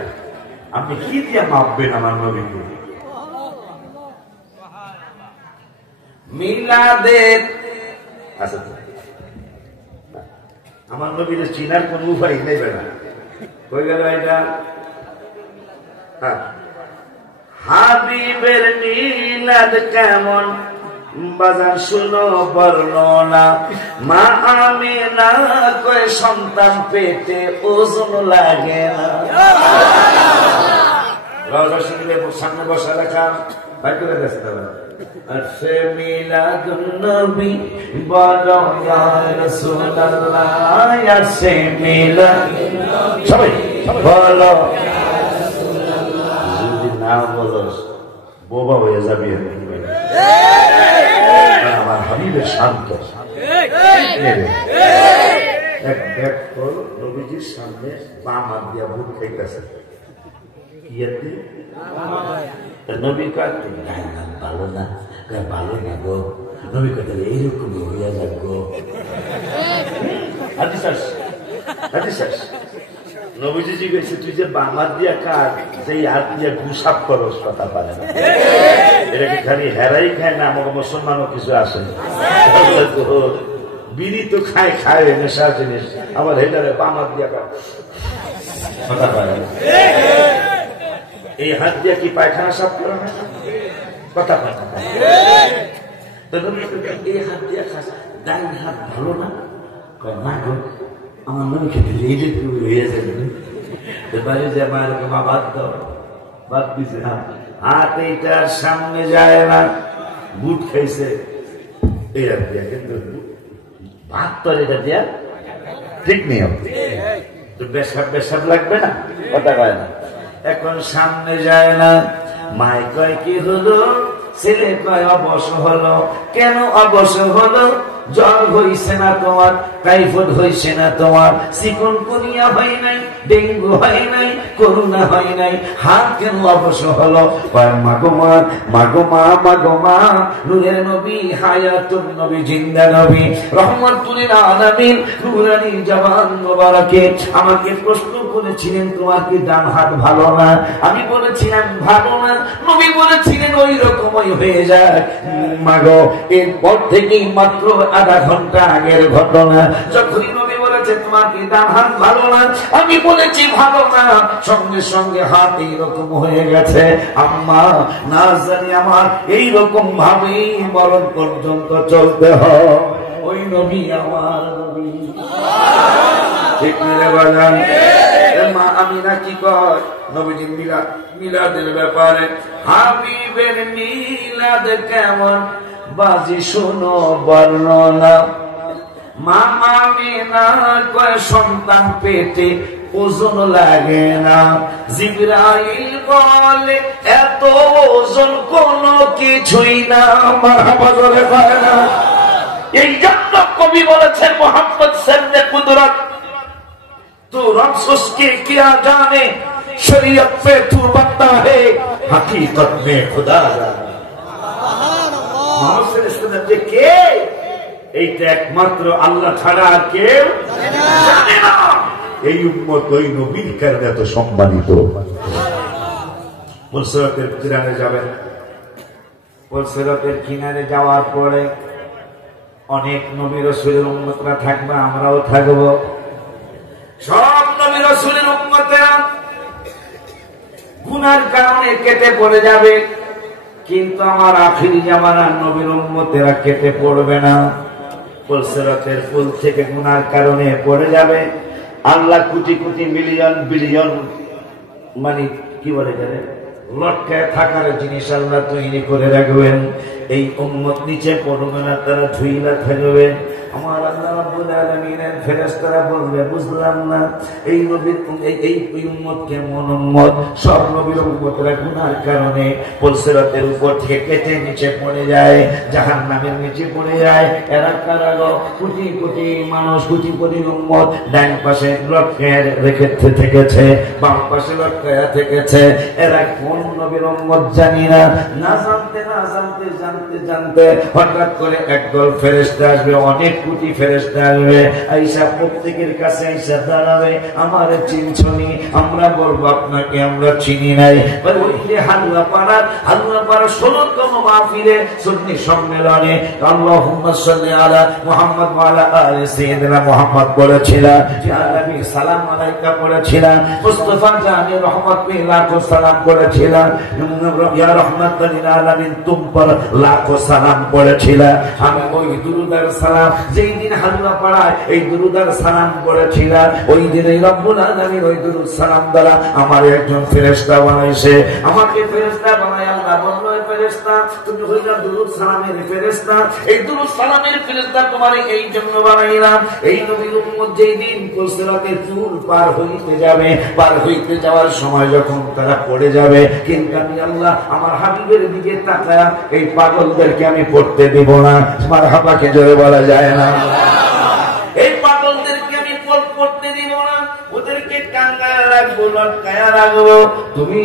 আপনি কি দিয়ে মাপবেন আমার নবীকে? মিলাদের আচ্ছা, আমার নবীর চিনার কোন উপায় নেবে না। হয়ে গেল এটা। হাবিবের মিলাদ কেমন বাজার শুনো বর্ণনা, মা আমিনা কয় সন্তান পেটে ওজন লাগে না। রওজা শরীফের সামনে বসা লেখা ভাই করে দেখতে হবে। আরশে মিলাদুন নবী বলো ইয়া রাসূলুল্লাহ, আরশে মিলাদুন নবী সবাই বলো ইয়া রাসূলুল্লাহ। যদি না বলস বোবা হয়ে যাবি। আমার হাবিবের শান্ত এক ব্যাগ নবীজির সামনে বাম হাত দিয়া ভূত খাইতেছে। নবী কয় ভালো না, ভালো না গো। নবী কথা এইরকম হইয়া যাবো। নবীজি জিজ্ঞেস তুই যে বাম হাত দিয়া কাজ সেই হাত দিয়া গুসাপ করস, কথা পারে না। এটা কি খালি হেরাই খায় না? আমার মুসলমানও কিছু আসে বিড়ি তো খায়, খায় নেশার জিনিস, আমার হেটারে বাম হাত দিয়া কাজ কথা পারে না। এই হাত দিয়া কি পায়খানা সাফ করা হয়? কথা কথা এই হাত দিয়া খাস, ডাইন হাত ভালো না? না গো, আমার মনে খেতে হয়ে যাবে। এবারে যে আমার মা বাদ দাও, বাদ দিছে না, হাত এইটার সামনে যায় না, বুট খাইছে এই হাত দিয়া, কিন্তু ভাত তো এটা দিয়া ঠিক নেই। তো বেসাব বেসাব লাগবে না, কথা কয় না। এখন সামনে যায় না, মাই কয় কি হলো, ছেলে কয় অবশ হলো। কেন অবশ হলো? জ্বর হইছে না তোমার, টাইফয়েড হইছে না তোমার, চিকনগুনিয়া হয় নাই, ডেঙ্গু হয় নাই, করোনা হয় নাই, হাত কেন অবশ্য হলো? মাগো মা, মাগো মা, মাগো মা, নূরের নবী, হায়াতুন নবী, জিন্দা নবী, রহমাতুল আলামিন, নূরানী জবান মোবারকে আমাকে প্রশ্ন করেছিলেন, তোমার কি ডান হাত ভালো না? আমি বলেছিলাম ভালো না। নবী বলেছিলেন ওই রকমই হয়ে যায়। মাগো, এরপর থেকেই মাত্র আধা ঘন্টা আগের ঘটনা, যখনই নবী বলেছে তোমার কি ডান হাত ভালো না, আমি বলেছি ভালো না, সঙ্গে সঙ্গে হাত এইরকম হয়ে গেছে। আম্মা, না জানি আমার এইরকম ভাবেই মরণ পর্যন্ত চলতে হয়। ওই নবী আমার নবী, ঠিক মেরে বাজান। মা আমিনা কি কয় নবীজির মিলাদের ব্যাপারে? হাবিবের মিলাদ কেমন বাজি শোনো বর্ণনা। মা আমিনা কয় সন্তান পেটে ওজন লাগে না। জিবরাইল বলে এত ওজন কোনো কিছুই না। মারহাবা বলে পারে না। এই জন্য কবি বলেছেন মোহাম্মদ সাল্লে কুদরত तू रफ्स के क्या जाने, शरीयत पे तू बंदा है, हकीकत में खुदा जाने। কে? এইটা একমাত্র আল্লাহ ছাড়া আর কেউ জানে না। এই উম্মত ওই নবীর কারণে এত সম্মানিত। মুলসিরাতের কিনারে যাবেন, মুলসিরাতের কিনারে যাওয়ার পরে অনেক নবী রাসূলের উম্মতরা থাকবে, আমরাও থাকবো। সব নবী রাসূলের উম্মতেরা গুনার কারণে কেটে পড়ে যাবে, কিন্তু আমার আখিরি জামানার নবীর উম্মতেরা কেটে পড়বে না। পুলসিরাতের পুল থেকে গুনার কারণে পড়ে যাবে। আল্লাহ কোটি কোটি মিলিয়ন বিলিয়ন মানে কি বলে জানেন, লটকায় থাকার জিনিস আল্লাহ তৈরি করে রাখবেন। এই উম্মত নিচে পড়বে না, তারা ধুইলা থাকবে। আমার আল্লাহ রাব্বুল আলামিনের ফেরেশতারা বলবে বুঝলাম না এই নবীর এই উম্মত কেমন উম্মত। সব নবীর উম্মতরা গুনার কারণে পুলসিরাতের উপর থেকে কেটে নিচে পড়ে যায়, জাহান্নামের নিচে পড়ে যায়। এরা কারা গো? কোটি কোটি মানুষ, কোটি কোটি উম্মত ডান পাশে লটকায় রেখে থেকেছে, বাম পাশে লটকায় থেকেছে। এরা কোন নবীর উম্মত জানি না। না জানতে না জানতে জানতে জানতে হঠাৎ করে একদল ফেরেশতা আসবে, অনেক কোটি ফেরেশতা আসবে, আয়েশা প্রত্যেকের কাছে আয়েশা দাঁড়াবে, আমারে চিনছনি? আমরা বলবো আপনাকে আমরা চিনি নাই। ওই যে হালুয়া পাড়ার 16তম মাহফিলে সুন্নি সম্মেলনে আল্লাহুম্মা সাল্লি আলা মুহাম্মদ ওয়া আলা আলি সাইয়্যিদিনা মুহাম্মদ বলেছিলেন, ইয়া নবী সালাম আলাইকা বলেছিলেন, মুস্তাফা জানি রহমত পে লাখো সালাম বলেছিলেন, ইয়া রাহমাতুল লিল আলামিন তুম পর লাখো সালাম বলেছিলেন। আমি ওই দুরূদ আর সালাম যেই দিন হালুয়া পাড়ায় এই দুরূদ আর সালাম বলেছিলেন, ওই দিনে রব্বুল আলামিন ওই দুরূদ সালাম দ্বারা আমার একজন ফেরেশতা বানাইছে। আমাকে ফেরেশতা বানায় আল্লাহ বলল, ফেরেশতা তুমি হইলা দুরূদ সালামের ফেরেশতা, এই দুরূদ সালামের ফেরেশতা তোমার এই জন্য বানাইলাম, এই নবীর উম্মত যেই দিন পুলসিরাতের চূড় পার হইতে যাবে, পার হইতে যাওয়ার সময় যখন তারা পড়ে যাবে, কিন্তু আমি আল্লাহ আমার হাবিবের দিকে তাকায়া এই পাগলদেরকে আমি পড়তে দিব না। মারহাবাকে জোরে বলা যায় না? এই পাগলদেরকে আমি পড়তে দিব না, ওদেরকে কাঙ্গায় রাখবো, লটকায়া রাখবো। তুমি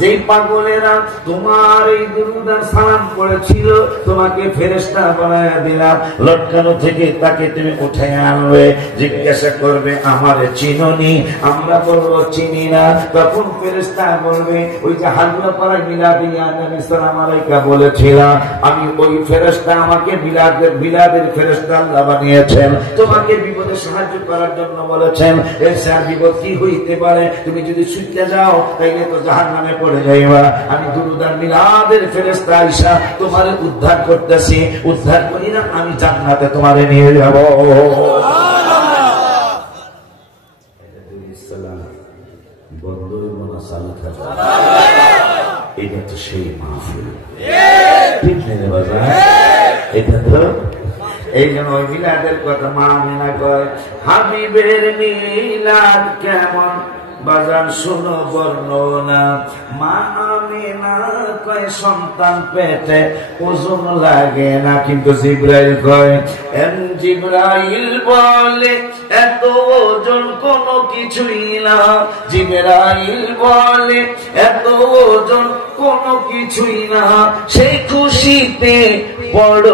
যেই পাগলেরা তোমার এই দুরূদ আর সালাম পড়েছিল, তোমাকে ফেরেশতা বানায়া দিলাম, লটকানো থেকে তাকে তুমি উঠে আনবে, জিজ্ঞাসা করবে আমারে চিনোনি? আমরা বলবো চিনি না। তখন ফেরেশতা বলবে ওই যে হালুয়া পাড়া মিলাদে ইয়া নবী সালাম আলাইকা বলেছিলাম, আমি ওই ফেরেশতা আমাকে বিলাদের ফেরেশতা আল্লাহ বানিয়েছেন, তোমাকে বিপদে সাহায্য করার জন্য বলেছেন। এর সার বিপদ কি হইতে পারে? তুমি যদি ছুটতে যাও তাইলে তো জাহান্নামে পড়ে যাইবা। আমি দুরূদ আর মিলাদের ফেরেশতা আয়েশা তোমারে উদ্ধার করতেছি, উদ্ধার করি না আমি জান্নাতে তোমারে নিয়ে যাব। এটা তো সেই মাহফিল, ঠিক নেই বাবা? এটা তো এই জন্য ওই মিলাদের কথা মা আমিনা কয়, হাবিবের মিলাদ কেমন বাজান শোনো বর্ণনা। মা আমিনা কয় সন্তান পেটে ওজন লাগে না, কিন্তু জিবরাইল কয় জিবরাইল বলে এত ওজন কোনো কিছুই না। জিবরাইল বলে এত ওজন কোনো কিছুই না। সেই খুশিতে বড়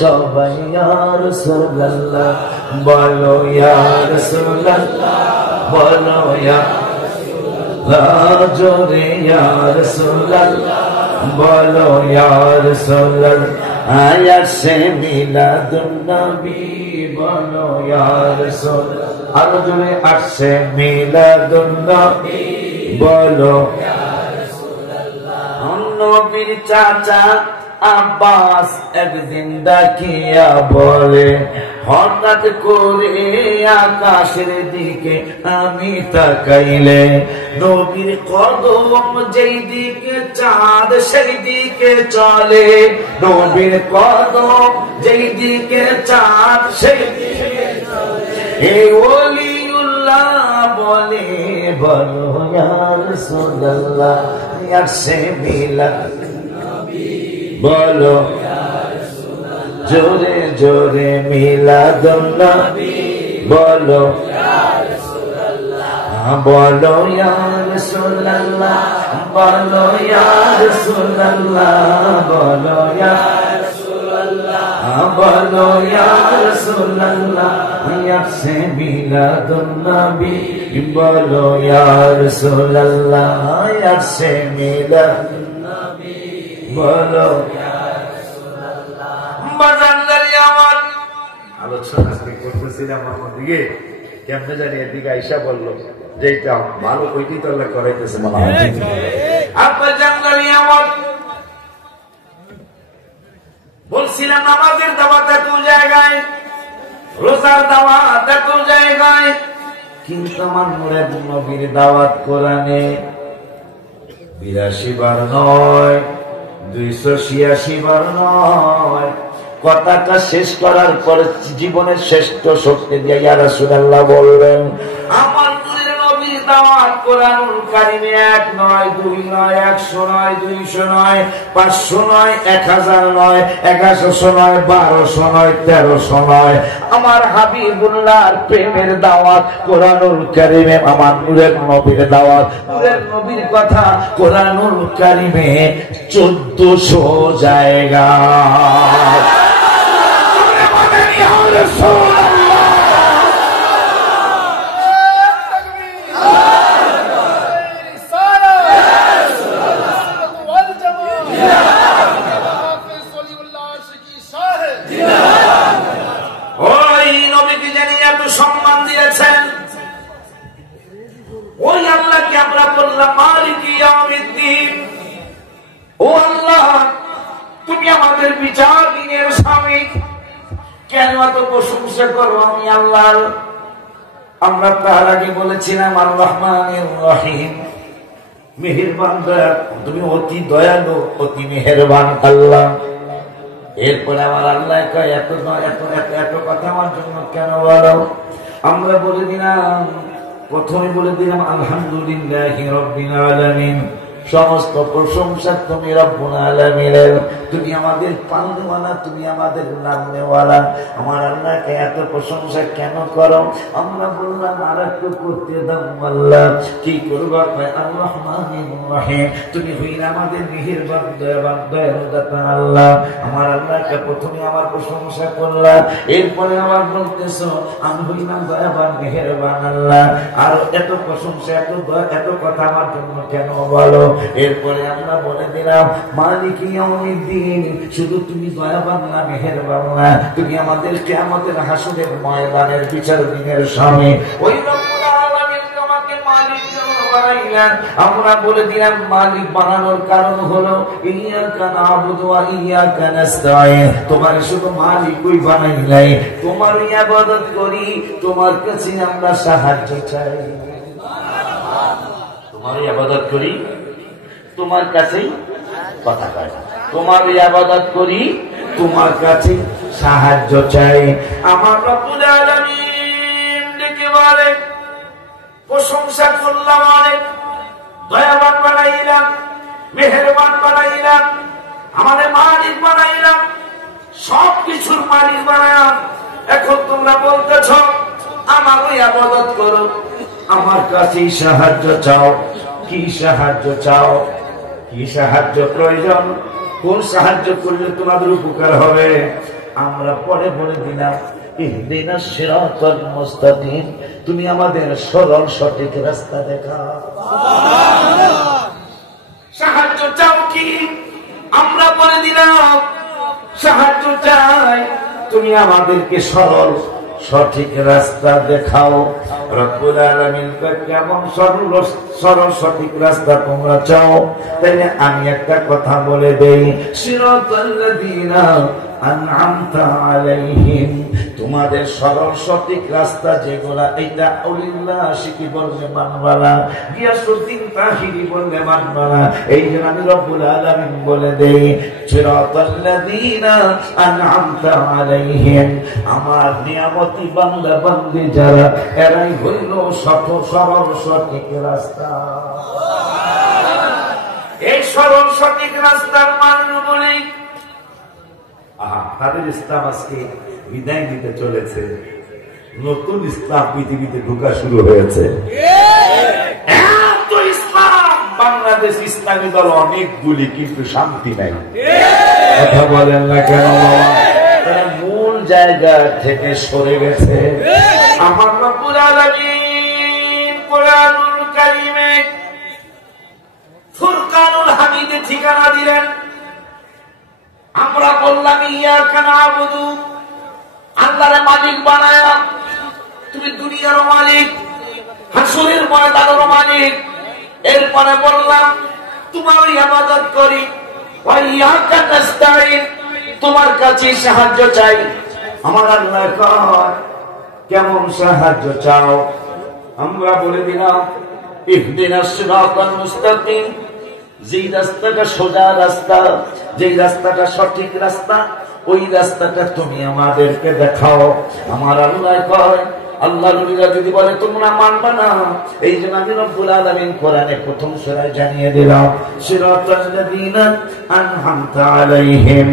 সবাই ইয়া রাসূলুল্লাহ বলো ইয়া রাসূলুল্লাহ বলো ইয়া জোরে ইয়া রাসূলুল্লাহ বলো ইয়া রাসূলুল্লাহ। আয়াত সে মিলাদুন নবী বলো ইয়া রাসূলুল্লাহ। আরো জোরে আসছে মিলাদুন নবী বলো ইয়া রাসূলুল্লাহ। নবীর চাচা আব্বাস একদিন ডাকিয়া বলে হঠাৎ করে আকাশের দিকে আমি তাকাইলে নবীর কদম যেই দিকে চাঁদ সেই দিকে চলে। নবীর কদম যেই দিকে চাঁদ সেই দিকে চলে। এই ওলিউল্লাহ বলে বলো ইয়া রাসূলুল্লাহ ইয়া সে মিলাদ বলো জোরে জোরে মিলাদুন নবী বলো বলো ইয়া রাসূলুল্লাহ বলো ইয়া রাসূলুল্লাহ বলো ইয়া রাসূলুল্লাহ বলো ইয়া রাসূলুল্লাহ ইয়া সে মিলাদুন নবী বলো ইয়া রাসূলুল্লাহ ইয়া সে মিলাদুন নবী বলো ইয়া রাসূলুল্লাহ। বাজানদারি আমার আলোচনা করতেছিলাম আমার দিকে কেমনে জানি এদিকে আইসা বললো যে এটা ভালো কইটি তল্লা করাইতেছে মনে হয়। আপনার জানদারি আমার বলছিলাম নামাজের দাওয়াত এত জায়গায়, রোজার দাওয়াত এত জায়গায়, কিন্তু আমার মুরাদ নবীর দাওয়াত কোরআনে 82 বার নয় 286 বার নয়। কথাটা শেষ করার পরে জীবনের শ্রেষ্ঠ শক্তি দিয়ে ইয়া রাসূলুল্লাহ বলবেন আমার নবীর দাওয়াত কোরআনুল কারীমে 1 নয় 2 নয় 100 নয় 200 নয় 500 নয় 1000 নয় 1100 নয় 1200 নয় 1300 নয়। আমার হাবিবুল্লাহর প্রেমের দাওয়াত কোরআনুল কারীমে, আমার নূরের নবীর দাওয়াত, নূরের নবীর কথা কোরআনুল কারীমে 1400 জায়গা। সম্মান দিয়েছেন ওই আল্লাহকে আমরা বললাম মালিক ইয়াউমিদ্দিন। ও আল্লাহ, তুমি আমাদের বিচার দিনের স্বামী, কেন এত প্রশংসা করো আমি আল্লাহর? আমরা তার আগে বলেছিলাম আর রহমানির রহিম, মেহেরবান দয়া, তুমি অতি দয়ালু অতি মেহেরবান আল্লাহ। এরপরে আমার আল্লাহ এত এত এত কথা আমার জন্য কেন বলো? আমরা বলে দিলাম, প্রথমে বলে দিলাম আলহামদুলিল্লাহি রাব্বিল আলামিন, সমস্ত প্রশংসা তুমি রব্বুল আলামিনের। তুমি আমাদের পালনেওয়ালা, তুমি আমাদের নামনেওয়ালা। আমার আল্লাহকে এত প্রশংসা কেন করো? আমরা বললাম আর একটু করতে দাও আল্লাহ। কি করবা? আর রহমানির রহিম, তুমি হইলে আমাদের মেহেরবান দয়াবান দয়ালু দাতা আল্লাহ। আমার আল্লাহকে প্রথমে আমার প্রশংসা করলাম, এরপরে আবার বলতেছো আমি হইলাম দয়াবান মেহেরবান আল্লাহ। আর এত প্রশংসা এত কথা আমার জন্য কেন বলো? এরপরে আমরা বলে দিলাম মালিক ইয়াউমিদ্দিন, শুধু তুমি দয়াবান না মেহেরবান না, তুমি আমাদের কিয়ামতের হাসরের ময়দানের বিচার দিনের সামনে ওই রব্বুল আলামিন তোমাকে মালিক বানাইলেন। আমরা বলে দিলাম মালিক বানানোর কারণ হলো ইয়াকা না'বুদু ওয়া ইয়াকা নাস্তাঈন, তোমার শুধু মালিকই বানাই নাই, তোমার ইবাদত করি, তোমার কাছে আমরা সাহায্য চাই। তোমার ইবাদত করি, তোমার কাছেই কথা কয়, তোমার ইবাদত করি, তোমার কাছে সাহায্য চাই। আমার রব্বুল আলামিন ডেকে বলে প্রশংসা করলাম, অনেক দয়াবান বানাইলাম, মেহেরবান বানাইলাম, আমাদের মালিক বানাইলাম, সবকিছুর মালিক বানাইলাম। এখন তোমরা বলতেছ আমারও ইবাদত করো, আমার কাছে সাহায্য চাও। কি সাহায্য চাও? কি সাহায্য প্রয়োজন? কোন সাহায্য করলে তোমাদের উপকার হবে? আমরা পরে বলে দিলাম ইহদিনাস সিরাতাল মুস্তাকিম, তুমি আমাদের সরল সঠিক রাস্তা দেখাও। সাহায্য চাও কি? আমরা বলে দিলাম সাহায্য চাই, তুমি আমাদেরকে সরল সঠিক রাস্তা দেখাও। রব্বুল আলামিন কেমন সরল সঠিক রাস্তা তোমরা চাও? তাইলে আমি একটা কথা বলে দেই, সিরাতাল্লাযীনা আন'আমতা আলাইহিম, তোমাদের সরল সঠিক রাস্তা যেগুলা, এইটা আউলিল্লাহ শিকি বললে মানবালা, গিয়াসউদ্দিন তাহিরি বললে মানবালা। এই জন্য আমি রব্বুল আলামিন বলে দেই সিরাতাল্লাযীনা আন'আমতা আলাইহিম, আমার নিয়ামতি বান্দা বান্দি যারা, এরাই হইল সরল সঠিক রাস্তা। এই সরল সঠিক রাস্তার মানুষ বলে তাদের ইসলাম আজকে বিদায় নিতে চলেছে। নতুন ইসলাম পৃথিবীতে ঢোকা শুরু হয়েছে। এত ইসলাম, বাংলাদেশ ইসলামী দল অনেকগুলি, কিন্তু শান্তি নাই। কথা বলেন না কেন? তারা মূল জায়গা থেকে সরে গেছে। আমার রব্বুল আলামিন কোরআনুল কারীমে ফুরকানুল হামিদে ঠিকানা দিলেন। আমরা বললাম ইয়াকা না'বুদু, আল্লাহর মালিক বানায়া, তুমি দুনিয়ার মালিক, হাসরের ময়দানের মালিক। এরপরে বললাম তোমার ইবাদত করি, ওয়া ইয়াকা নাস্তাঈন, তোমার কাছে সাহায্য চাই। আমার আল্লাহ কয় কেমন সাহায্য চাও? আমরা বলে দিলাম ইহদিনাস সিরাতাল মুস্তাকিম, যেই রাস্তাটা সোজা রাস্তা, যেই রাস্তাটা সঠিক রাস্তা, ওই রাস্তাটা তুমি আমাদেরকে দেখাও। আমার আল্লাহ কয়, আল্লাহ নবীরা যদি বলে তোমরা মানবে না, এই জন্য আমি রব্বুল আলামিন কোরআনে প্রথম সূরায় জানিয়ে দিলাম সিরাতাল্লাযীনা আন'আমতা আলাইহিম,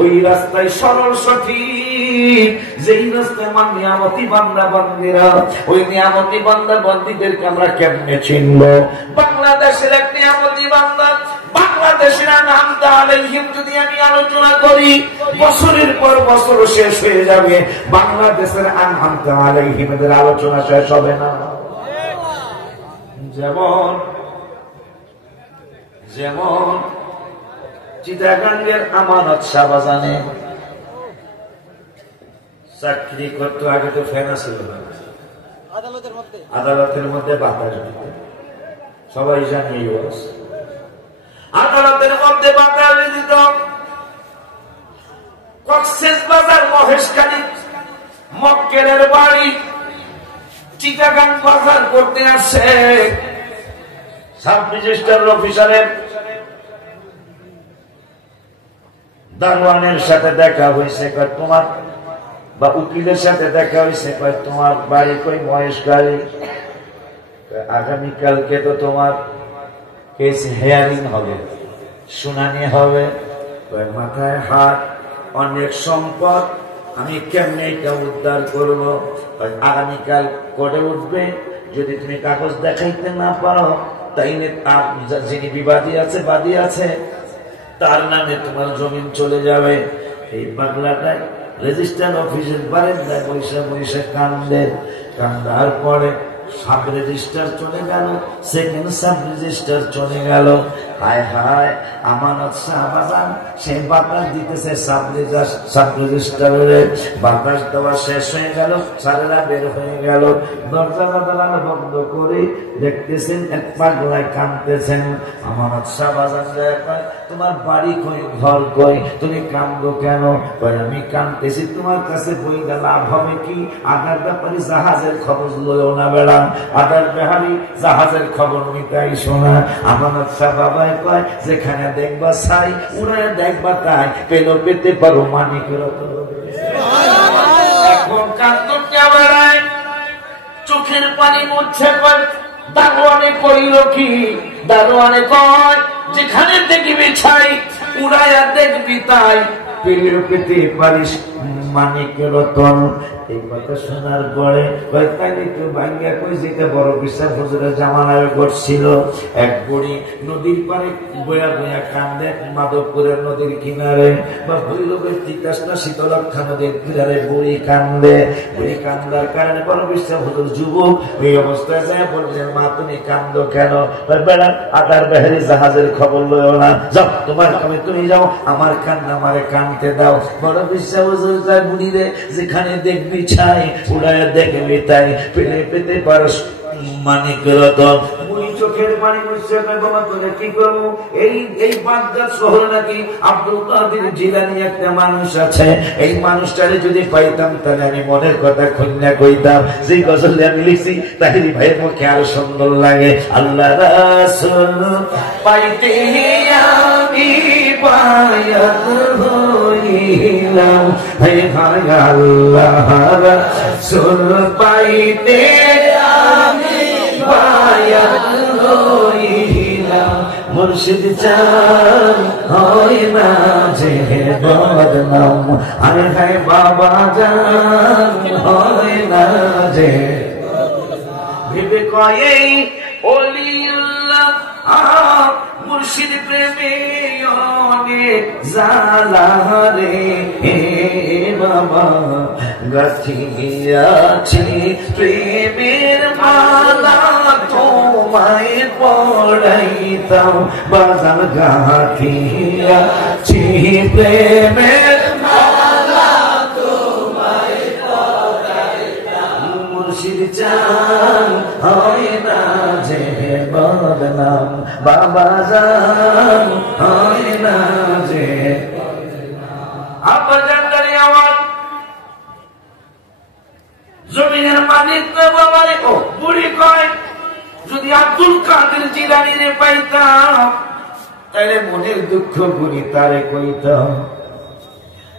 ওই রাস্তায় সরল সঠিক, যেই রাস্তায় আমার নিয়ামতি বান্দা বান্দিরা, ওই নিয়ামতি বান্দা বান্দিদেরকে আমরা কেমনে চিনব? বাংলাদেশের এক নিয়ামতি বান্দা, বাংলাদেশের আন'আমতা আলাইহিম যদি আমি আলোচনা করি, বছরের পর বছর শেষ হয়ে যাবে, বাংলাদেশের আন'আমতা আলাইহিমের আলোচনা শেষ হবে না। যেমন যেমন চিটাগাঙ্গের আমানত শাহবাজানে চাকরি করতো, আগে তো ফ্যান ছিল না, আদালতের মধ্যে বাতাস দিত, সবাই জানি। আদালতের মধ্যে বাতাস দিত। কক্সবাজার মহেশখালী মক্কেলের বাড়ি চিটাগাং বাজার করতে আসছে, সাব রেজিস্ট্রার অফিসারের দারোয়ানের সাথে দেখা হয়েছে, তোমার বা উকিলের সাথে দেখা হয়েছে, তোমার বাড়ি কই? মহেশখালী। আগামীকালকে তো তোমার কেস হিয়ারিং হবে, শুনানি হবে। মাথায় হাত, অনেক সম্পদ, আমি কেমনে এটা উদ্ধার করবো? আগামীকাল কোর্টে উঠবে, যদি তুমি কাগজ দেখাইতে না পারো, তাইলে তার যিনি বিবাদী আছে, বাদী আছে, তার নামে তোমার জমিন চলে যাবে। এই বাংলাটায় রেজিস্ট্রার অফিসের বারান্দায় বৈশা বৈশা কান্দে, কান্দার পরে সাব রেজিস্ট্রার চলে গেল, সেকেন্ড সাব রেজিস্ট্রার চলে গেল। হায় হায়, আমানত শাহবাজান সে বাতাস দিতেছে সাব রেজিস্ট্রারের, বাতাস দেওয়া শেষ হয়ে গেল, সারেরা বের হয়ে গেল। দরজা জানালা বন্ধ করে দেখতেছেন এক পাগলায় কাঁদতেছেন। আমানত শাহবাজান তোমার বাড়ি কই, ঘর কই, তুমি কান্দো কেন? আমি কাঁদতেছি, তোমার কাছে বইটা লাভ হবে কি? আগার ব্যাপারে জাহাজের খবর লইও না বেড়াম, আদার বেহারি জাহাজের খবর নিতে আইসো না। আমানত শাহ বাবাই কয়, যেখানে দেখবা ছাই, উড়ে দেখবা তাই, পেলো পেতে পারো মানিক রতন। এখন কান্দো কে বেড়ায়, চোখের পানি মুছে কয়, দারোয়ানে কইল কি? দারোয়ানে কয়, যেখানে দেখবি ছাই উড়াইয়া দেখবি তাই পেলেও পেতে পারিস মানিক রতন। এই কথা শোনার পরে ভাঙ্গিয়া কই যেটা বড় বিশ্বাস হুজুরের জামানায় ঘটছিল। এক বুড়ি নদীর পারে বয়া বয়া কান্দে, মাধবপুরের নদীর কিনারে বা ভৈরবের তিতাস না শীতলক্ষা নদীর কিনারে বুড়ি কান্দে। বুড়ি কান্দার কারণে বড় বিশ্বাস হুজুর যুবক এই অবস্থায় যায় বললেন, মা তুমি কান্দো কেন? বেড়া আকার বেহারি জাহাজের খবর লইও না, যাও তোমার কামে তুমি যাও, আমার কান্না আমারে কানতে দাও। বড় বিশ্বাস হুজুর যায় বুড়িরে যেখানে দেখবি ছাই উড়ায় দেখবি তাই পেলে পেতে পারস মানিক রতন। বুড়ি চোখের পানি মুছছে, বাবা তোরে কি করবো? এই বাগদাদ শহরে নাকি আব্দুল কাদের জিলানী একটা মানুষ আছে, এই মানুষটারে যদি পাইতাম তাহলে আমি মনের কথা খুলনা কইতাম। যে গজল আমি লিখছি তাহিরি ভাইয়ের মুখে আরো সুন্দর লাগে। আল্লাহ রাসূল পাইতে আমি বায়াত হইলাম, হে হায় আল্লাহ রাসূল পাইতে আমি বায়াত হইলাম। মুর্শিদ চান হয় না যে বদনাম, আরে হায় বাবা জান হয় না যে ভেবে কয়ে ওলিউল্লাহ মুর্শিদ প্রেমে অনেক জালা রে বাবা, গাছিয়াছি প্রেমের মালা তোমায় পড়াইতাম, বাজার গাছিয়াছি প্রেমের মালা তোমায় পড়াইতাম। মুর্শিদ চান হয় না যে বদনাম, বাবা জান হয় না যে। আব্বা জানদারি আমার জমিনের মালিক বাবারে ও বুড়ি কয়, যদি আব্দুল কাদের জিলানী পাইতাম তাহলে মনের দুঃখ বুড়ি তারে কইতাম।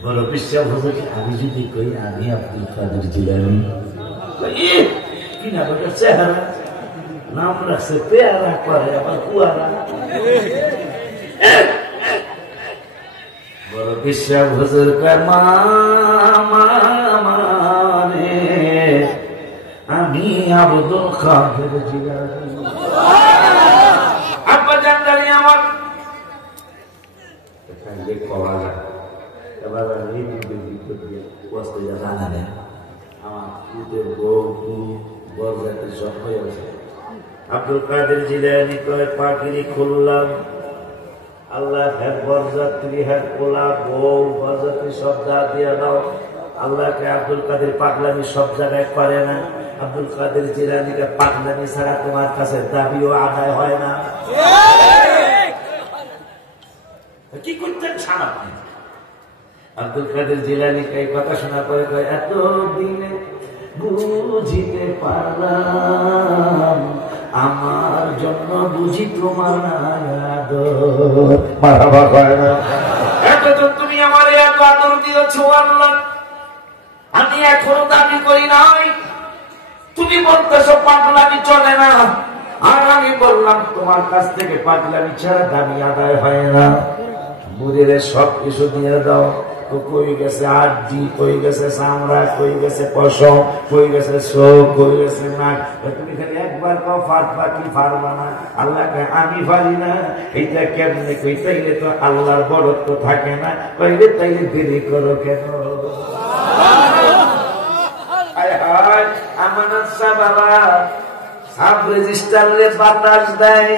বলো বিশ্বাস হুজুর আমি যদি কই আমি আব্দুল কাদের জিলানী, কি না বলে চেহারা নাম রাখছে পেয়ারা করে আবার কুয়ারা। বড় বিশ্বাস হুজুর মানে আমি আব্দুল কাদের জিলানী। আব্বা জানদারি আমার কওয়া যায় এবার জানা নেই আমার সব হয়ে আছে। আব্দুল কাদের জিলানী কয় পাখিরি খুললাম, আল্লাহ হ্যাঁ বরযাত্রী হ্যাঁ পোলা বউ বরযাত্রী সব যা দিয়ে দাও। আল্লাহকে আব্দুল কাদের পাগলামি সব জায়গায় করে না, আব্দুল কাদের জিলানীকে পাগলামি ছাড়া তোমার কাছে দাবিও আদায় হয় না। কি করতেন ছাড়া আব্দুল কাদের জিলানীকে এই কথা শোনা পরে কয় এত দিনে বুঝিতে পারলাম আমার জন্য বুঝি তোমার এতদিন তুমি আমার এত আদর দিয়েছ আল্লাহ, আমি এখনো দাবি করি নাই। তুমি বলতেছ পাগলামি চলে না, আর আমি বললাম তোমার কাছ থেকে পাগলামি ছাড়া দাবি আদায় হয় না। বুড়িরে সব কিছু দিয়ে দাও, কই গেছে আড্ডি, কই গেছে চামড়া, কই গেছে পশম, কই গেছে চোখ, কই গেছে নাক। তুমি খালি একবার কও ফাটবা কি পারবা না? আল্লাহকে আমি পারি না এইটা কেমনে কই? তাইলে তো আল্লাহর বড়ত্ব থাকে না। কইলে তাইলে দেরি করো কেন? আমানত বাবা সাব রেজিস্টারে বাতাস দেয়,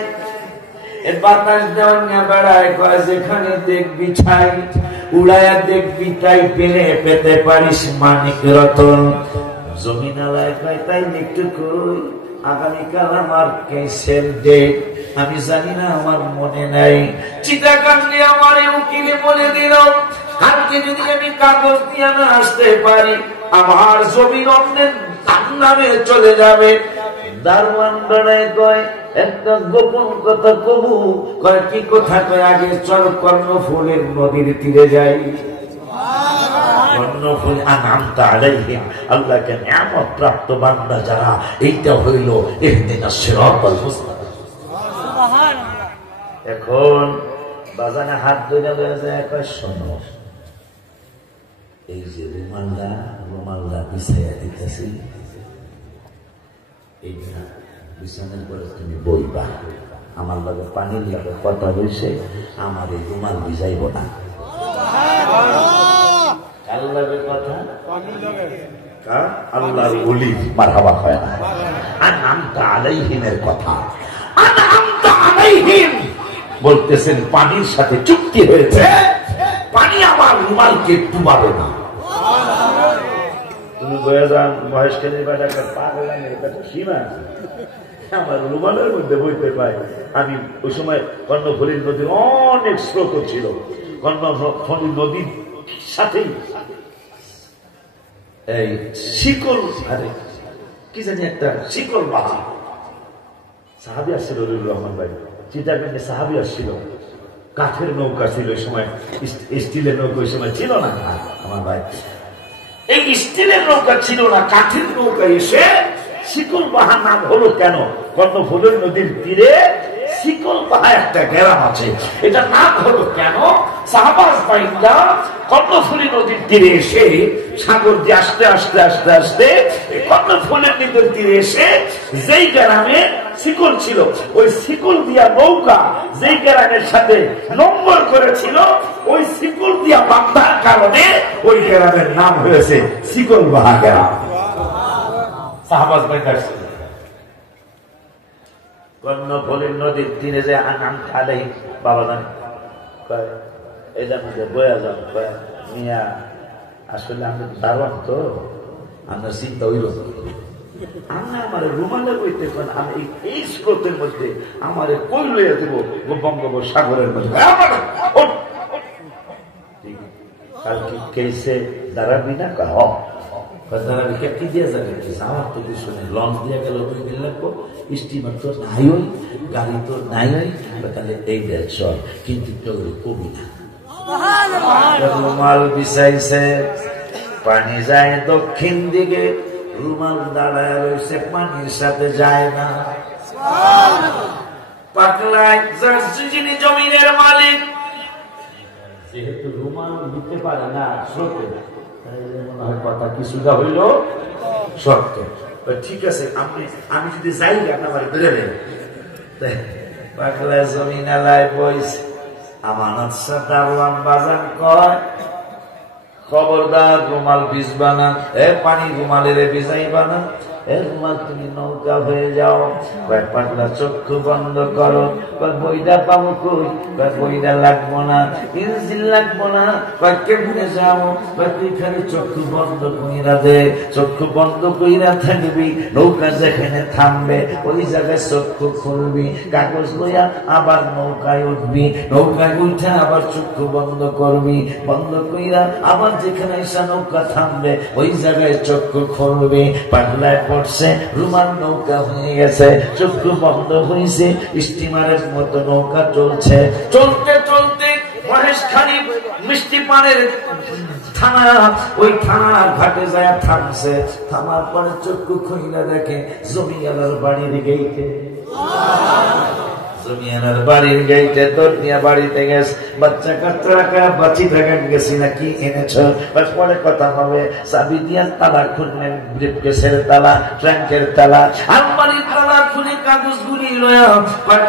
বাতাস দেওয়ার না বেড়ায় কয় যেখানে দেখবি ছাই উড়াইয়া দেখবি তাই পেলে পেতে পারিস মানিক রতন। জমিন আলায় কয় তাই একটু কই আগামীকাল আমার ক্যান্সেল ডেট, আমি জানি না আমার মনে নাই। চিটাকান্দি আমার উকিলে বলে দিল কালকে যদি আমি কাগজ দিয়ে না আসতে পারি আমার জমিন অন্যের নামে চলে যাবে। দারোয়ান বেড়ায় কয় একটা গোপন কথা কবু, কয় কি কথা? কয় আগে চল কর্ণফুলের নদীর তীরে যাই। কর্ণফুল আনআমতা আলাইহিম, আল্লাহকে নিয়ামত প্রাপ্ত বান্দা যারা, এইটা হইল ইহদিনাস সিরাতাল মুস্তাকিম। সুবহানাল্লাহ। এখন বাজানে হাত ধরে রয়েছে একটা শোনো, এই যে রুমালদা বিছাইয়া দিতেছি, এইটা বিছানার পরে তুমি বইবা, আমার লগে পানির লগে কথা হয়েছে, আমার এই রুমাল ভিজাইব না। কার লগে কথা? আল্লাহর ওলি মারহাবা হয় না। আনআমতা আলাইহিমের কথা, আনআমতা আলাইহিম বলতেছেন পানির সাথে চুক্তি হয়েছে, পানি আমার রুমালকে ডুবাবে না। তুমি বয়ে যান মহেশখালীর বাজারটা পাগল, এটা তো সীমা আছে, আমার রুমালের মধ্যে বইতে পাই। আমি ওই সময় কর্ণফুলীর নদীর অনেক স্রোত ছিল, কর্ণফুলী নদীর সাথেই এই শিকল, আরে কি জানি একটা শিকল বাহা সাহাবি আসছিল, রবিউর রহমান ভাই চিটাগাঙ্গে সাহাবি আসছিল, কাঠের নৌকা ছিল ওই সময়, স্টিলের নৌকা ওই সময় ছিল না আমার ভাই, এই স্টিলের নৌকা ছিল না, কাঠের নৌকা এসে শিকল বাহা নাম হলো কেন? কর্ণফুলী নদীর তীরে শিকল বাহা একটা গ্রাম আছে, এটা নাম হলো কেন? সাহাবাজ বাইন্দা কর্ণফুলী নদীর তীরে এসে সাগর দিয়ে আস্তে আস্তে আস্তে আস্তে কর্ণফুলী নদীর তীরে এসে যেই গ্রামে শিকল ছিল, ওই শিকল দিয়া নৌকা যেই গ্রামের সাথে নম্বর করেছিল, ওই শিকল দিয়া বাঁধার কারণে ওই গ্রামের নাম হয়েছে শিকল বাহা গ্রাম। সাহাবাজ বাইন্দা কর্ণফুলী নদীর তীরে যে আনাম খালে বাবা জান এটার মধ্যে বয়া যান মিয়া, আসলে আমি দারোয়ান তো, আমরা চিন্তা হইল আমরা আমার রুমালে বইতে পারেন, আমি এই স্রোতের মধ্যে আমার কই লইয়া দেব বঙ্গোপসাগরের মধ্যে, কালকে কেসে দাঁড়াবি না কাহ দাঁড়াবি কি দিয়ে যাবে, আমার তো কিছু নেই, লঞ্চ দিয়ে গেল লাগবো, স্টিমার তো নাই ওই, গাড়ি তো নাই ওই, তাহলে এই দেখ চল, কিন্তু কেউ কবি না। রুমাল বিছাইছে, পানি যায় দক্ষিণ দিকে, রুমাল দাঁড়ায় রয়েছে, পানির সাথে যায় না। পাগলায় যিনি জমিনের মালিক, যেহেতু রুমাল দিতে পারে না স্রোতে, মনে হয় কথা কিছুটা হইল সত্য। ঠিক আছে, আমি যদি যাই আপনার বেড়ে নেই, পাগলায় জমিন এলায় বইছে, আমানত দারোয়ান বাজান কয় খবরদার রুমাল ভিজবা না, পানি রুমালের ভিজাইবা না, রুমাল তুমি নৌকা হয়ে যাও। পাগলা চক্ষু বন্ধ করো, বইটা পাবো কই, বইটা লাগবো না, ইঞ্জিন লাগবো না, কেমনে যাও, তুই খালি চক্ষু বন্ধ কইরা দে, চক্ষু বন্ধ কইরা থাকবি, নৌকা যেখানে থামবে ওই জায়গায় চক্ষু খুলবি, কাগজ লইয়া আবার নৌকায় উঠবি, নৌকায় উঠে আবার চক্ষু বন্ধ করবি, বন্ধ কইরা আবার যেখানে এসে নৌকা থামবে ওই জায়গায় চক্ষু খুলবি। পাগলায় পড়ছে, রুমাল নৌকা হয়ে গেছে, চক্ষু বন্ধ হয়েছে, স্টিমারের মতো নৌকা চলছে, চলতে চলতে মহেশখালী মিষ্টি পানের থানা, ওই থানার ঘাটে যায় থামছে, থামার পরে চক্ষু খুইলা দেখে জমিয়ালার বাড়ির গেইটে, জমিয়ানার বাড়ির গেইটে দৌড় নিয়ে বাড়িতে গেছে, বাচ্চা কাচ্চা বাঁচি থাকেন গেছি না কি এনেছ, পরে কথা হবে, চাবি দিয়া তালা খুললেন, ব্রিফকেসের তালা, ট্রাঙ্কের তালা, আলমারির তালা খুলে কাগজ গুলি লয়া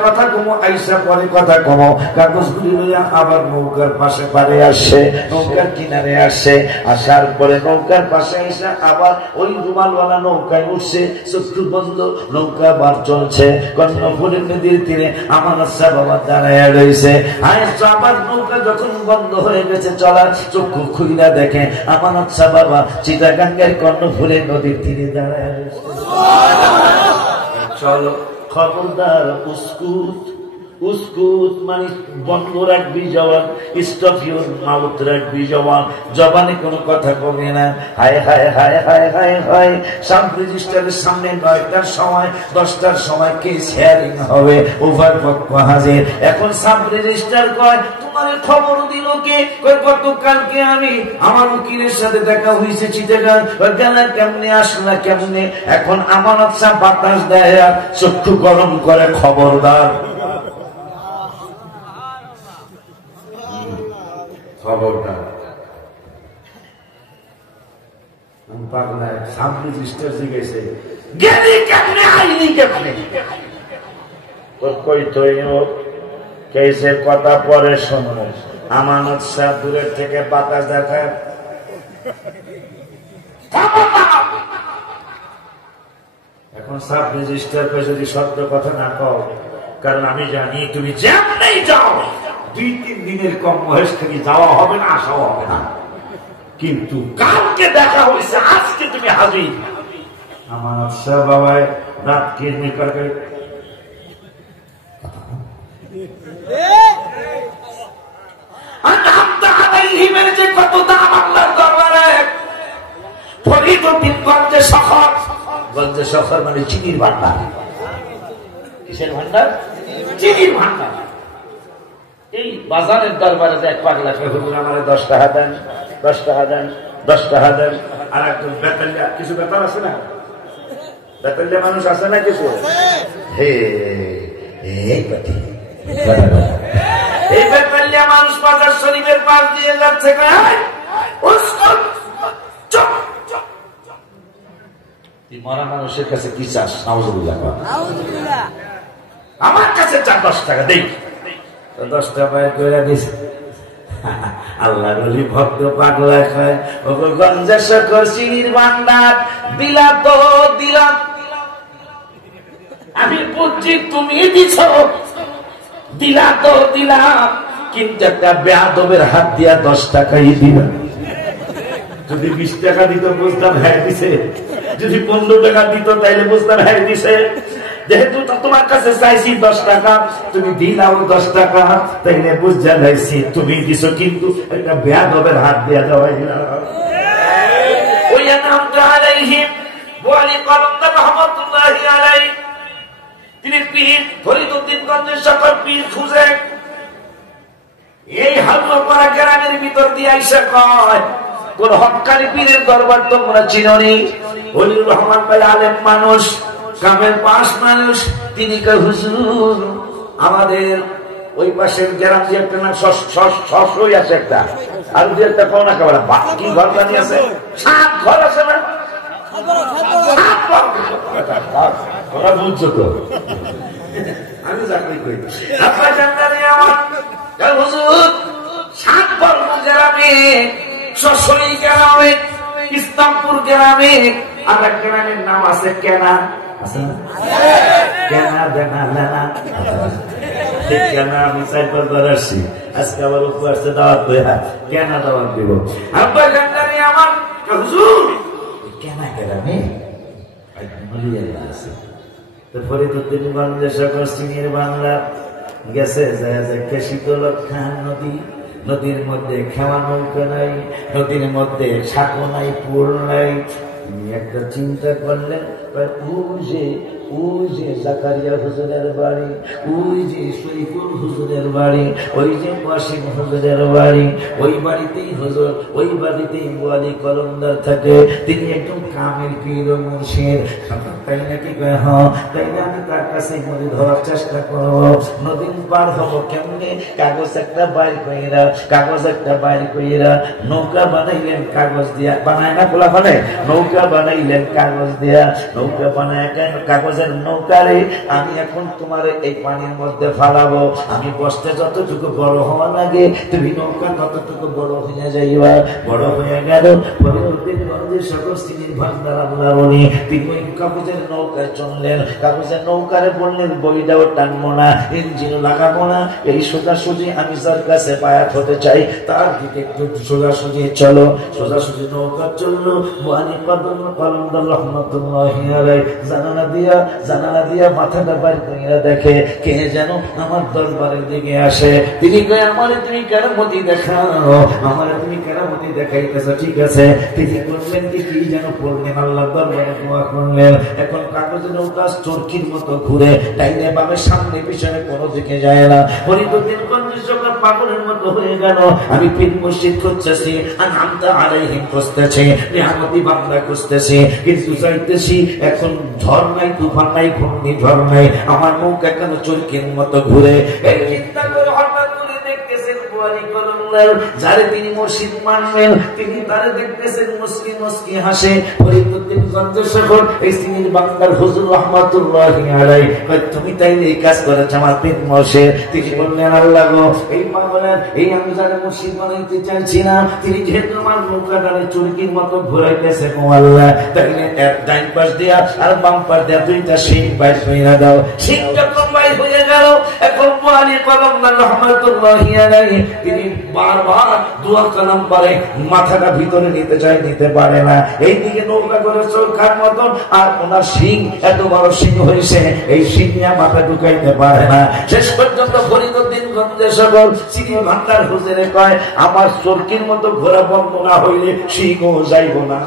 কথা কমো, আইসা পরে কথা কমো, কাগজ গুলি লয়া আবার নৌকার পাশে পারে আসে, নৌকার কিনারে আসে, আসার পরে নৌকার পাশে এসে আবার ওই রুমালওয়ালা নৌকায় উঠছে, চক্ষু বন্ধ, নৌকা বার চলছে, কর্ণফুলী নদীর তীরে আমার আচ্ছা বাবা দাঁড়ায় রয়েছে। আবার নৌকা যখন বন্ধ হয়ে গেছে চলা, চক্ষু খুইলা দেখে আমার আচ্ছা বাবা চিটাগাঙ্গের কর্ণফুলী নদীর তীরে দাঁড়ায় রয়েছে। চলো খবরদার, উস্কুট উস্কুট মানে বন্ধ রাখবি জবান, স্টপ ইউর মাউথ রাখবি জবান, জবানে কোনো কথা কমে না। হায় হায় হায় হায় হায় হায়, সাব রেজিস্টারের সামনে 9টার সময় 10টার সময় কেস হিয়ারিং হবে, ওভার পক্ষ হাজির। এখন সাব রেজিস্টার কয় তোমার খবর দিল কে? গতকালকে আমি আমার উকিলের সাথে দেখা হয়েছে চিটাগাং, গেলা কেমনে আসলা কেমনে? এখন আমানত সাহেব বাতাস দেয় আর চক্ষু গরম করে, খবরদার খবরদার। পাগলা সাব রেজিস্টার জিজ্ঞেসে গেলি কেমনে আইনি কেমনে কই তো কেসের কথা পরে শোনো। আমানত শাহ দূরের থেকে বাতাস দেখায় এখন সাব রেজিস্টার করে যদি সত্য কথা না কও, কারণ আমি জানি তুমি যেমনেই যাও 2-3 দিনের কম বয়স থেকে যাওয়া হবে না, আসাও হবে না। কিন্তু কালকে দেখা হয়েছে, আজকে তুমি হাজির। আমানত শাহ বাবায় রাত কিডনি করে যে কত দাম আল্লাহর দরবারে। ফরিদউদ্দিন গঞ্জে শহর, গঞ্জে শহর মানে চিনির ভান্ডার। কিসের ভান্ডার? চিনির ভান্ডার। এই বাজারের দরবারে এক পাগলা হুজুর আমার 10 টাকা দেন, 10 টাকা দেন, 10 টাকা দেন। আর একজন বেতালিয়া, কিছু বেতাল আছে না, বেতালিয়া মানুষ আছে না কিছু, হে এই বেতালিয়া মানুষ বাজার শরীফের পাশ দিয়ে যাচ্ছে, মরা মানুষের কাছে কি চাস? আমার কাছে 4-10 টাকা দেই, 10 টাকা করে দিছে। আল্লাহ বলি ভক্ত পাগলা খায় গঞ্জে শহর চিনির ভান্ডার দিলা তো দিলাম, আমি বুঝছি তুমি দিছ, দিলা তো দিলাম, কিন্তু একটা বেয়াদবের হাত দিয়া 10 টাকাই দিলাম। যদি 20 টাকা দিত বুঝতাম হ্যাঁ দিছে, যদি 15 টাকা দিত তাইলে বুঝতাম হ্যাঁ দিছে। যেহেতু তোমার কাছে চাইছি 10 টাকা, তুমি দিলাও 10 টাকা, তাইলে বুঝা যাইছি তুমি দিছো, কিন্তু একটা বেয়াদবের হাত দিয়া দেওয়া ওই নামটা আলাইহিম ওয়ালি কলমদার রহমাতুল্লাহি আলাইহি। তিনি পীর ফরিদউদ্দিন গঞ্জের সকল পীর খুঁজে এই হালুয়াপাড়া গ্রামের ভিতর দিয়ে আইসা কয়, কোন হক্কানি পীরের দরবার তোমরা চিনোনি? ওলিউর রহমান ভাই আলেম মানুষ, গ্রামের পাশ মানুষ। তিনি কয় হুজুর আমাদের ওই পাশের গ্রাম দিয়ে একটা না শশই আছে একটা, আর দু একটা কোন একেবারে বাকি ঘর বানিয়ে আছে, 7 ঘর আছে না, ওরা বুঝছো তো, আমি চাকরি করি। আপনার জানতানি আমার হুজুর 7 বর্গ গ্রামে, শশই গ্রামে, ইসলামপুর গ্রামে, আর এক গ্রামের নাম আছে কেনা, আছে না? কেনা দেনা লেনা, কেনা আমি 4-5 বার আসছি, আজকে আবার উপবাসে দাওয়াত হয়ে কেনা দাওয়াত দিব। আপনার জানতানি আমার হুজুর কেনা গ্রামে আছে। তো ফরিদউদ্দিন গঞ্জে শহর চিনির বাংলা গেছে, শীতলক্ষা নদী, নদীর মধ্যে খেওয়া নৌকা নাই, নদীর মধ্যে সাঁকো নাই, পুল নাই। একটা চিন্তা করলেন, ওই যে জাকারিয়া হুজুরের বাড়ি, ওই যে শরীফুল হুজুরের বাড়ি, ওই যে ওয়াসিম হুজুরের বাড়ি, ওই বাড়িতেই হুজুর, ওই বাড়িতেই ওয়ালি কলমদার থাকে। তিনি একদম কামের পীর মুর্শিদ, তাই নাকি? হ্যাঁ, তাই না? আমি তার কাছে নদী ধরার চেষ্টা করবো। নদী পার হবো কেমনে? কাগজ একটা বাইর কইরা, কাগজ একটা বাইর কইরা নৌকা বানাইলেন কাগজ দিয়া, বানায় না খোলা ফলে, নৌকা বানাইলেন কাগজ দিয়া, নৌকা বানায় কাগজের নৌকারে আমি এখন তোমার এই পানির মধ্যে ফালাবো, আমি বসতে যতটুকু বড় হওয়া লাগে তুমি নৌকা ততটুকু বড় হয়ে যাইবা। বড় হয়ে গেল ফরিদউদ্দিন গঞ্জের সকল চিনির ভান্ডার আল্লাহ বলি, তিনি ওই কাগজের নৌকায় চললেন। কাগজের নৌকারে বললেন বইটাও টানবো না, ইঞ্জিনও লাগাবো না, এই সোজাসুজি আমি যার কাছে বায়াত হতে চাই তার দিকে একটু সোজাসুজি চলো। সোজাসুজি নৌকা চললো। ওয়ালি কলমদার রহমাতুল্লাহি আলাইহি জানালা দিয়া মাথাটা বাইর কইরা দেখে কে যেন আমার দরবারের দিকে আসে। তিনি কয়, আমারে তুমি কেরামতি দেখাও, আমারে তুমি কেরামতি দেখাইতেছ, ঠিক আছে। তিনি বললেন কি যেন পড়লেন, আল্লাহ দরবারে দোয়া করলেন। এখন কাগজের নৌকা চরকির মতো ঘুরে, ডাইনে বামে সামনে পিছনে কোনো দিকে যায় না। ফরিদউদ্দিন গঞ্জের সকাল পাগলের মতো হয়ে গেল। আমি পীর মুর্শিদ খুঁজতেছি, আনআমতা আলাইহিম খুঁজতেছি, নিয়ামতি বান্দা খুঁজতেছি, কিন্তু যাইতেছি এখন ঝড় নাই, তুফান নাই, ঘূর্ণি ঝড় নাই, আমার নৌকা কেন চরকির মতো ঘুরে। এই চিন্তা করে হঠাৎ করে দেখতেছেন ওয়ালি কলমদার, যারে তিনি মুর্শিদ মানবেন, তিনি তারে দেখতেছেন মুসকি মুসকি হাসে। ফরিদউদ্দিন গঞ্জ শেখর এই সিনির বাংলার হুজুর রহমাতুল্লাহি আলাইহি, তুমি তাইলে এই কাজ করেছ আমার পীর মুর্শিদ। তিনি বললেন, আল্লাহ গো, এই পাগলের এই আমি যারা মুর্শিদ বানাইতে চাইছি না, তিনি যেহেতু আমার নৌকাটারে চুরকির মতো ঘুরাইতেছে, ও আল্লাহ, তাইলে ডাইন পাশ দিয়া আর বাম পাশ দিয়া দুইটা শিং বাইর হইয়া দাও। শিং যখন বাইর হয়ে গেল, এখন ওয়ালি কলমদার রহমাতুল্লাহি আলাইহি তিনি বারবার দোয়া কালাম করে, মাথাটা ভিতরে নিতে চায়, নিতে পারে না। এইদিকে নৌকা করে চোখার মতন, আর ওনার শিং এত বড় শিং হয়েছে, এই শিং নিয়ে মাথা ঢুকাইতে পারে না। শেষ পর্যন্ত ফরিদউদ্দিন গঞ্জে সকল শ্রী ভান্ডার হুজুরে কয়, আমার চরকির মতো ঘোরা বন্ধ না হইলে শিংও যাইব না।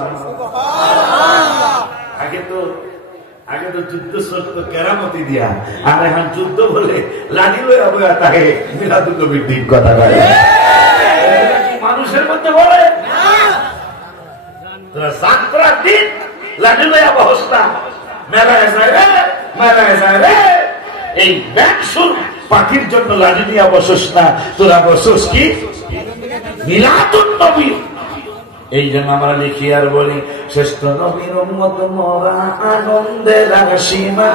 আগে তো যুদ্ধ সত্য কেরামতি দিয়া, আর এখন যুদ্ধ বলে লাঠি লইয়া বইয়া তাকে মিলাদুল নবীর দিন কথা বলে। মানুষের মধ্যে বলে যাত্রার দিন লাঠি লইয়া বহস্তা, মেলায় যায় রে, মেলায় যায় রে। এই ব্যাংশুর পাখির জন্য লাঠি নিয়ে বসস না, তোরা বসস কি মিলাদুল নবী। এই জন্য আমরা লিখি আর বলি, শ্রেষ্ঠ নবীর উম্মত মোরা আনন্দের সীমা,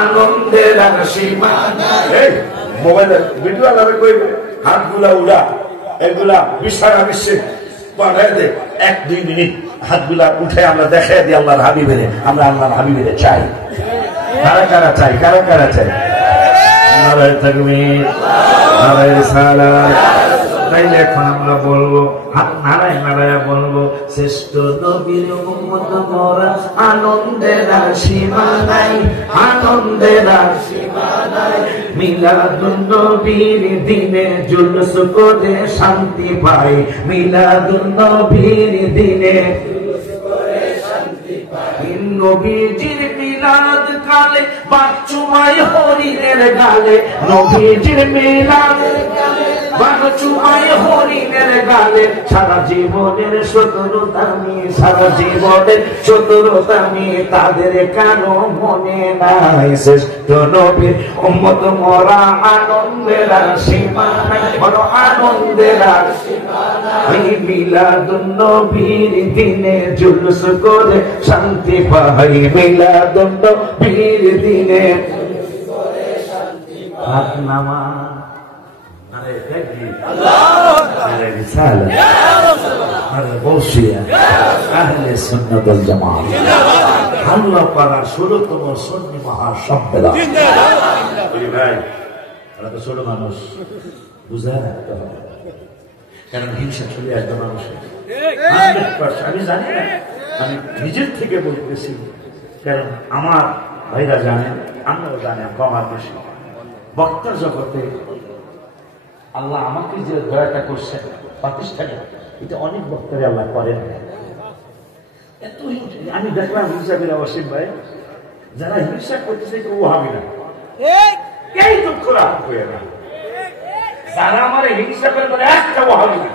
আনন্দের সীমা। এই মোবাইলের ভিডিও আলাদা করবে, হাতগুলা উড়া, এগুলা বিশারা বিশ্বে পাঠায় দে। 1-2 মিনিট হাতগুলা উঠে আমরা দেখাই দিই আল্লাহর হাবিবের, আমরা আল্লাহর হাবিবের চাই। কারা কারা চাই, কারা কারা চাই? নারায়ে তাকবীর, নারায়ে রিসালাত। তাইলে এখন আমরা বলবো, হাত নারায় নারায় বলবো, শ্রেষ্ঠ নবীর উম্মত মোরা আনন্দের সীমা নাই, আনন্দের সীমা নাই। মিলাদুন নবীর দিনে জুলুস করে শান্তি পাই, মিলাদুন নবীর দিনে নবীজির মিলাদ কালে বাচ্চুমাই হরিণের গালে, নবীজির মিলাদ বাচ্চুমাই হরিণের গালে। সারা জীবনের শত্রুতামি, সারা জীবনের শত্রুতামি তাদের কারো মনে নাই। শ্রেষ্ঠ নবীর উম্মত মোরা আনন্দের সীমা নাই, বড় আনন্দের সীমা নাই। মিলাদুন নবীর দিনে জুলুস করে শান্তি পাই, মিলাদুন নবীর দিনে হাত নামা। আল্লাহ পাড়ার 16তম সুন্নি মহাসম্মেলন। ছোট মানুষ বুঝা রাখতে হবে, কারণ হিংসা চলে আসবে মানুষের। আমি জানি না, আমি নিজের থেকে বলতেছি, কারণ আমার ভাইরা জানেন, আমরাও জানেন, কমার বেশি বক্তার জগতে আল্লাহ আমাকে যে দয়াটা করছেন পাকিস্তানে, এটা অনেক বক্তারে আল্লাহ করেন। এত আমি দেখলাম হিংসা করে অসীম ভাই, যারা হিংসা করতেছে কেউ হবে না, এই দুঃখ রাখ হয়ে না। যারা আমার হিংসা করে বলে একটাও হবে না,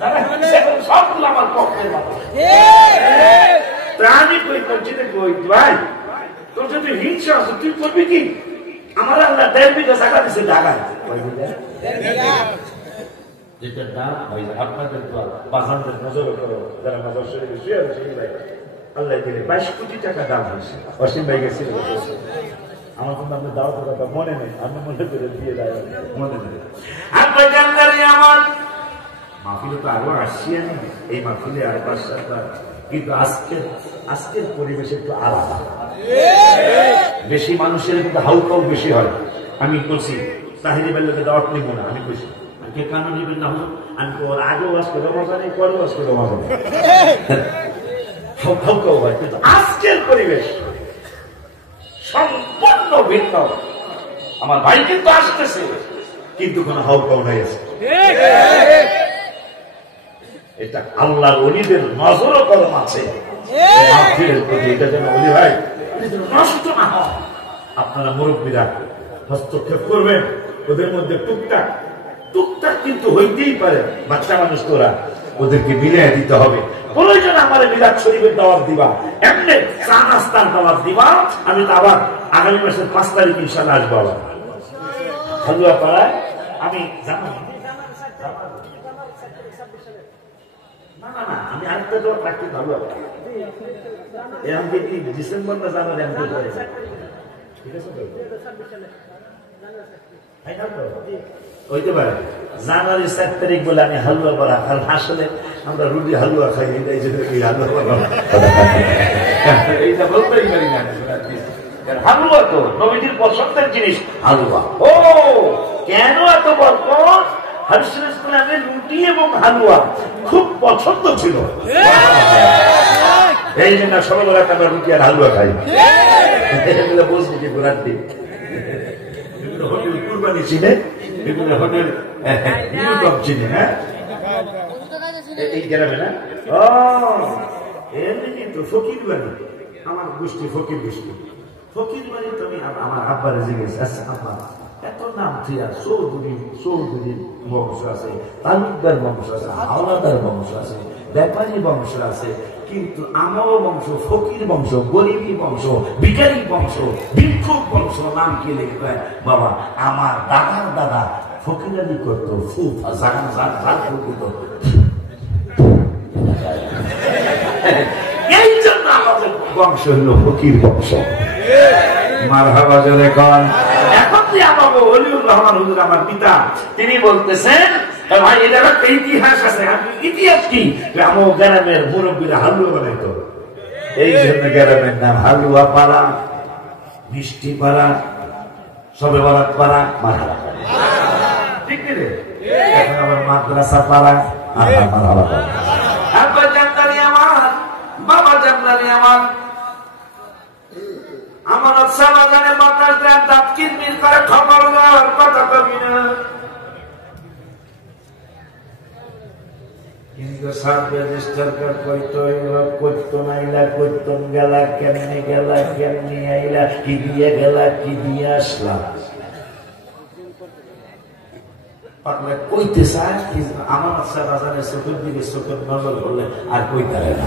যারা হিংসা করে সবগুলো আমার পক্ষের বাবা। আমি কই করছিতে কই ভাই, তোর যদি হিংসা আছে তুই করবি কি? আমার আল্লাহ 1.5 বিঘা জায়গা দিচ্ছে ঢাকায়, যেটা দাম আপনাদের বাজানদের নজর করো, যারা মাজার শরীরে শুয়ে আছে, আল্লাহ দিলে 22 কোটি টাকা দাম হয়েছে। অসীম ভাই গেছিল, আমার কিন্তু আপনার দাওয়াতের কথা মনে নেই, আমি মনে করে দিয়ে দেয় মনে নেই। আপনার জানদারি আমার মাহফিলে তো আরো আসছি আমি, এই মাহফিলে আর 5-7বার, কিন্তু আজকের পরিবেশ একটু আলাদা। বেশি মানুষের কিন্তু হাউকাউ বেশি হয়। আমি বলছি তাহিরি বেল্লাকে দাওয়াত নিব না, আমি বলছি কে কেন নিবেন না? আমি তো ওর আগেও আজকে রমাজানে, পরেও আজকে রমাজানে হাউকাউ হয়, কিন্তু আজকের পরিবেশ সম্পূর্ণ ভিন্ন। আমার ভাই কিন্তু আসতেছে, কিন্তু কোন হাউকাউ নাই আছে। এটা আল্লাহর ওলিদের নজরও করম আছে, এটা যেন ওলি ভাই নষ্ট না হয়। আপনারা মুরব্বীরা হস্তক্ষেপ করবেন, ওদের মধ্যে টুকটাক কিন্তু হইতেই পারে, বাচ্চা মানুষ তোরা, ওদেরকে মিলিয়ে দিতে হবে। প্রয়োজন আমার মিলাদ শরীফের দাওয়াত দিবা, এমনি চা নাস্তার দাওয়াত দিবা। আমি তো আবার আগামী মাসের 5 তারিখ ইনশাআল্লাহ আসবো, আবার হালুয়া পাড়ায় আমি জানো না না না, আমি আরেকটা জবাব রাখতে ভালো এখন কি ডিসেম্বর না জানুয়ারি আমি ঠিক আছে তো? হইতে পারে জানুয়ারির 7 তারিখ বলে আমি হালুয়া করা, কারণ আসলে আমরা রুটি হালুয়া খাই, এই জন্য হালুয়া করা এইটা বলতেই পারি না। হালুয়া তো নবীজির পছন্দের জিনিস হালুয়া। ও কেন এত গল্প? রুটি এবং হালুয়া খুব পছন্দ ছিল, এই জন্য সকালবেলা আমরা রুটি আর হালুয়া খাই। বলছি যে ঘোরার দিন হোটেল কুরবানি চিনে, বিভিন্ন হোটেল নিউটপ চিনে, হ্যাঁ এই গ্রামে না। ও এমনি কিন্তু ফকির বাড়ি, আমার গোষ্ঠী ফকির গোষ্ঠী। ফকির বাড়ি তো আমি আমার আব্বারে জিজ্ঞেস, আচ্ছা আব্বা এত নাম থিয়া চৌধুরী বংশ আছে, তালুকদার বংশ আছে, হাওলাদার বংশ আছে, ব্যাপারী বংশ আছে, কিন্তু আমার বংশ ফকির বংশ, গরিবী বংশ, ভিখারি বংশ, ভিক্ষুক বংশ নাম কি লিখবে? বাবা আমার দাদার দাদা ফকিরানি করতো, ফুফা জাগান করতো। এই জন্য আমাদের বংশ হলো ফকির বংশ। মারহাবা জোরে কন। এখন যে আমাকে ওলিউর রহমান হুজুর আমার পিতা, তিনি বলতেছেন ভাই এটার একটা ইতিহাস আছে। ইতিহাস কি? আমার গ্রামের মুরব্বীরা হালুয়া বানাইতো, এই জন্য গ্রামের নাম হালুয়া পাড়া, মিষ্টি পাড়া, সবে বরাত পাড়া, মারহাবা। ঠিক রে? এখন আবার মাদ্রাসা পাড়া, মারহাবা। আব্বা জানতানি আমার, বাবা জানতানি আমার, আমার সামাজানে বাতাস দেন দাঁত কিরমির করে খবর কথা কবি না। কিন্তু সাব রেজিস্টার করতো নাইলা, করতন গেলা, কেমনি গেলা, কেমনি আইলা, কি দিয়ে গেলা, কি দিয়ে আসলা, কইতে চায়। আমার সামাজানের চোখের দিকে চোখের নজর হলে আর কইতে পারে না।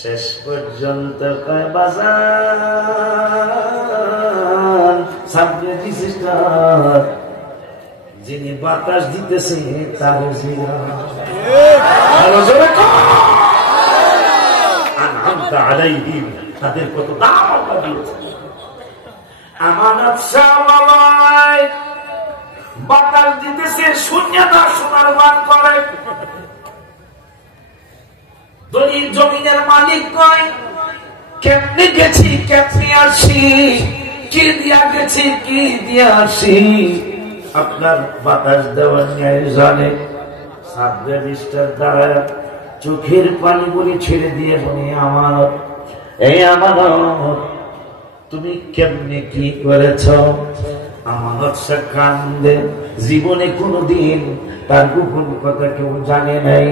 শেষ পর্যন্ত কয় বাজার সামনে ডিজিটাল, যিনি বাতাস দিতেছে তার তাদের কত দাম আমানত সবাই বাতাস দিতেছে, শূন্য না শোনার মান করে। দলিল জমিনের মালিক নয়, কেমনি গেছি কেমনি আসি, কি দিয়া গেছি কি দিয়া আসি, আপনার বাতাস দেওয়ার ন্যায় জানে। সাব রেজিস্টার দ্বারা চোখের পানি বলি ছেড়ে দিয়ে বলি আমানত, এই আমানত তুমি কেমনি কি করেছ? আমানত সে কান্দে, জীবনে কোনদিন তার গোপন কথা কেউ জানে নাই।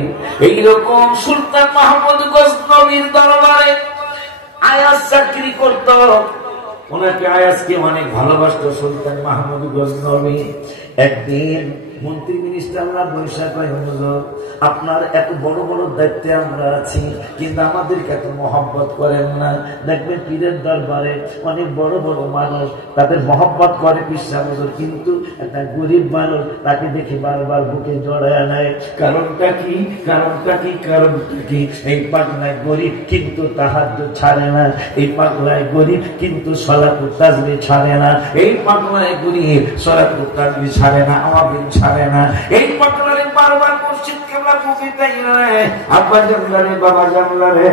এইরকম সুলতান মাহমুদ গজনবীর দরবারে আয়াজ চাকরি করত, ওনাকে আয়াজকে অনেক ভালোবাসত সুলতান মাহমুদ গজনবী। একদিন মন্ত্রী মিনিস্টাররা বৈশাখ আপনার এত বড় বড় দায়িত্বে আমরা আছি, কিন্তু আমাদেরকে এত মহব্বত করেন না। দেখবেন পীরের দরবারে অনেক বড় বড় মানুষ তাদের মহব্বত করে পিসাব, কিন্তু একটা গরিব মানুষ তাকে দেখে বারবার বুকে জড়ায় নেয়। কারণটা কি? কারণটা কি? কারণটা কি? এই পাগলায় গরিব কিন্তু তাহাজ্জুদ ছাড়ে না, এই পাগলায় গরিব কিন্তু সালাতুত তাসবিহ ছাড়ে না, এই পাগলায় গরিব সালাতুত তাসবিহ ছাড়ে না, আওয়াবিন ছাড়ে না। এই পাগলারে বারবার মসজিদ কেবলা বুকে তাই নয়, আব্বা জানলারে বাবা জানলারে।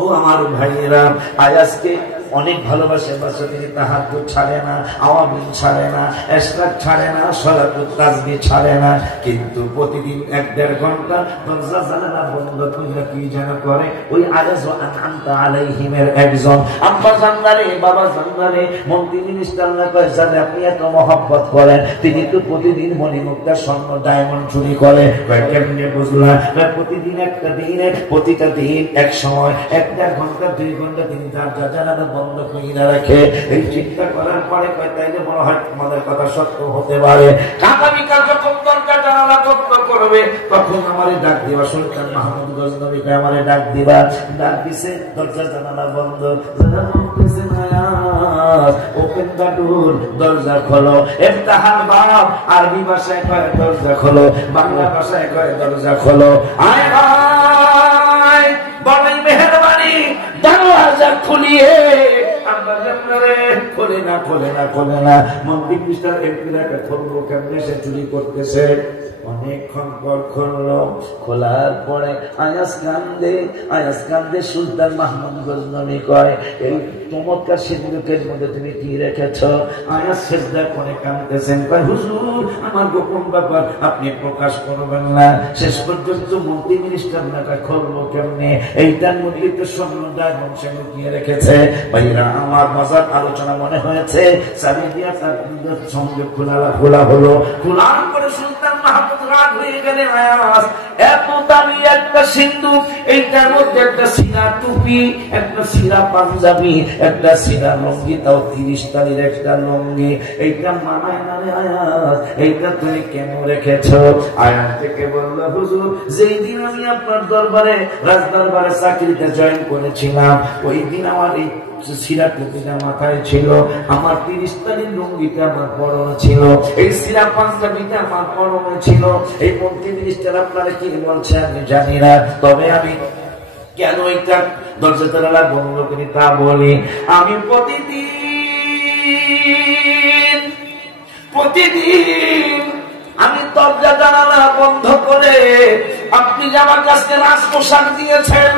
ও আমার ভাইয়েরা, আয়াজকে অনেক ভালোবাসে, বাসা তিনি তাহাজ্জুদ ছাড়ে না, আওয়াবিন ছাড়ে না, ইশরাক ছাড়ে না, সালাতুত তাসবিহ ছাড়ে না, কিন্তু প্রতিদিন 1-1.5 ঘন্টা দরজা জানালা বন্ধ করে কি যেন করে ওই আয়াজ আনতা আলাইহিমের একজন। আব্বা জানলারে বাবা জানলারে মন্ত্রী মিনিস্টাররা কয় জানে আপনি এত মহব্বত করেন, তিনি তো প্রতিদিন মণিমুক্তা স্বর্ণ ডায়মন্ড চুরি করে। কয় কেমনে বুঝলা? প্রতিদিন একটা দিনে, প্রতিটা দিন এক সময় 1-1.5 ঘন্টা 2 ঘন্টা তিনি দরজা জানালা বন্ধ করে রাখে। এই চিন্তা করার পরে কয় তাইলে মনে হয় তোমাদের কথা সত্য হতে পারে। আগামীকাল যখন দরজা জানালা বন্ধ করবে তখন আমারে ডাক দিবা। সুলতান মাহমুদ গজনবীকে আমারে ডাক দিবা। ডাক দিছে, দরজা জানালা বন্ধ, ওপেন দ্য ডোর, দরজা খোলো। ইফতাহাল বাব, আরবি ভাষায় কয় দরজা খোলো, বাংলা ভাষায় কয় দরজা খোলো। আয় ভাই, বড়ই মেহেরবানি, দরজা খুলিয়ে খোলে না, খোলে না, খোলে না। মন্ত্রী মিস্টার এমপিরাকে খুলবো কেমনে, সে চুরি করতেছে। অনেকক্ষণ পর খুললো। খোলার পরে আয়াস কান্দে। সুলতান মাহমুদ গজনবী কয়, এই চমৎকার সিন্ধুকের মধ্যে তুমি কি রেখেছ? আয়াস সেজদা করে কাঁদতেছেন, কয় হুজুর আমার গোপন ব্যাপার আপনি প্রকাশ করবেন না। শেষ পর্যন্ত মন্ত্রী মিনিস্টার নাকা খুলবো কেমনে? এইটার মধ্যে তো স্বর্ণ ডায়মন্ড সে লুকিয়ে রেখেছে। ভাইরা আমার মজার আলোচনা মনে হয়েছে। চাবি দিয়া তার সঙ্গে খোলা হলো। খোলার পরে সুলতান মাহমুদ রাগ হয়ে গেলে, আয়াস এত দামি একটা সিন্ধুক, এইটার মধ্যে একটা সিরা টুপি, একটা সিরা পাঞ্জাবি, একটা সিরা লঙ্গি, তাও 30 তালির একটা লঙ্গি, এইটা মানায় না রে আয়াস, এইটা তুমি কেন রেখেছ? আয়াস থেকে বলল, হুজুর যেই দিন আমি আপনার দরবারে রাজদরবারে চাকরিতে জয়েন করেছিলাম, ওই দিন আমার এই সিরা টুপিটা মাথায় ছিল, আমার 30 তালির লুঙ্গিটা আমার পরনে ছিল, এই সিরা পাঞ্জাবিটা আমার পরনে ছিল। এই মন্ত্রী মিনিস্টার আপনারা কি বলছে আমি জানি না, তবে আমি কেন এটা দরজা জানালা বন্ধ করি তা বলি। আমি প্রতিদিন আমি দরজা জানালা বন্ধ করে, আপনি যে আমার কাছে রাজপোশাক দিয়েছেন,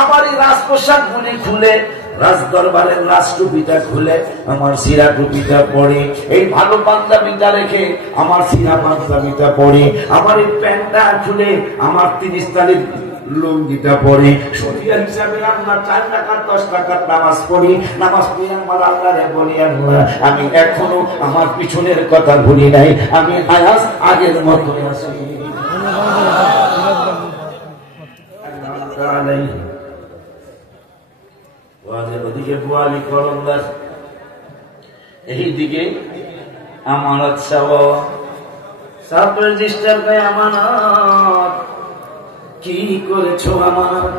আমার এই রাজপোশাক গুলি খুলে, রাজ দরবারের রাজ টুপিটা খুলে আমার সিরা টুপিটা পরি, এই ভালো পাঞ্জাবিটা রেখে আমার সিরা পাঞ্জাবিটা পরি, আমার এই প্যান্টটা খুলে আমার 30 তালির লুঙ্গিটা পরি। শরিয়া হিসাবে আমরা 4 টাকা 10 টাকার নামাজ পড়ি। নামাজ পড়ি আমার আল্লাহরে বলি, আল্লাহ আমি এখনো আমার পিছনের কথা ভুলি নাই, আমি আয়াস আগের মতো আছি। ওদিকে বুয়ালি করন্দার, এইদিকে আমানত সাব রেজিস্টার গায়ে আমানত। কি করেছো আমানত?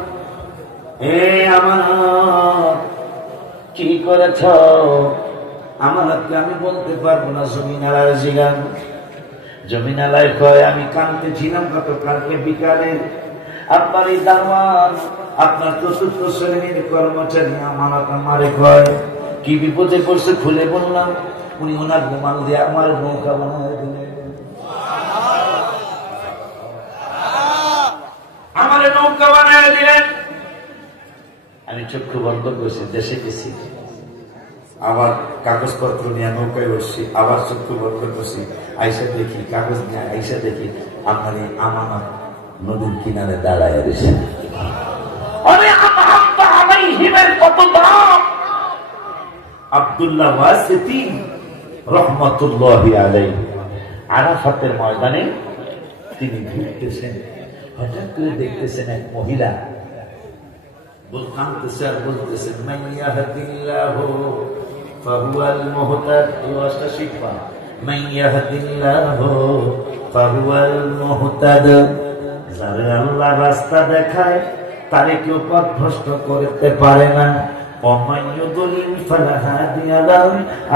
আমানত কি করেছ? আমানতকে আমি বলতে পারবো না, জমিনালায় জিগান। জমিনালায় কয়, আমি কাঁদতেছিলাম গতকালকে বিকালে, আপনার এই দারোয়ান, আপনার 4th শ্রেণীর কর্মচারী আমানত আমারে কয় কি বিপদে পড়ছে খুলে বললাম। উনি ওনার ঘুমান দিয়ে আমার নৌকা বানায় দিলেন, আমার নৌকা বানায় দিলেন। আমি চক্ষু বন্ধ করেছি, দেশে গেছি, আবার কাগজপত্র নিয়ে নৌকায় বসছি, আবার চক্ষু বন্ধ করছি, আইসা দেখি কাগজ নিয়ে, আইসা দেখি আপনার এই আমানত নদীর কিনারে দাঁড়ায় রয়েছে। কত দাম! আব্দুল্লাহ ওয়াসিতি রহমাতুল্লাহি আলাইহি আরাফাতের ময়দানে তিনি ঘুরতেছেন, হঠাৎ করে দেখতেছেন এক মহিলা কাঁদতেছে আর বলতেছেন, মান ইয়াহদিল্লাহু ফাহুয়াল মুহতাদ। এই ওয়াজটা শিখবা, মান ইয়াহদিল্লাহু ফাহুয়াল মুহতাদ। যারে আল্লাহ রাস্তা দেখায় তারে কেউ পথভ্রষ্ট করতে পারে না।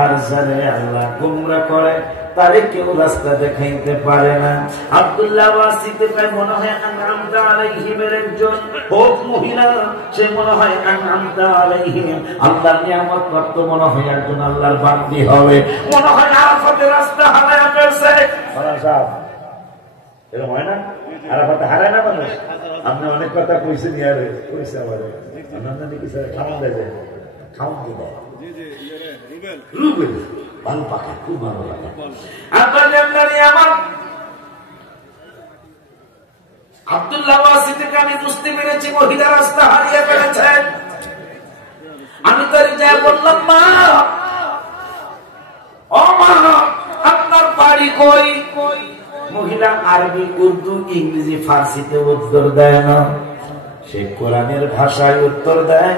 আর যারে আল্লাহ গুমরা করে তারে কেউ রাস্তা দেখাইতে পারে না। আব্দুল্লাহ ওয়াসিতে মনে হয় আনআমতা আলাইহিমের একজন হোক মহিলা, সে মনে হয় আনআমতা আলাইহিম, আল্লাহর নিয়ামত প্রাপ্ত মনে হয় একজন আল্লাহর বান্দি হবে। মনে হয় আরাফাতের রাস্তা হারায় ফেলছে। এরকম হয় না? আরাফাতে হারায় না মানুষ? আপনি অনেক কথা কইছেন, ইয়ারে কইছে আবার খাওয়ান দেয়, খাওয়ান কি দেয়, ভালো পাখা, খুব ভালো লাগে। আব্দুল্লাহ ওয়াসিদকে আমি বুঝতে পেরেছি মহিলা রাস্তা হারিয়ে ফেলেছেন। আমি তো যাই বললাম, মা ও মা আপনার বাড়ি কই? মহিলা আরবি, উর্দু, ইংরেজি, ফার্সিতে উত্তর দেয় না, সে কোরআনের ভাষায় উত্তর দেয়।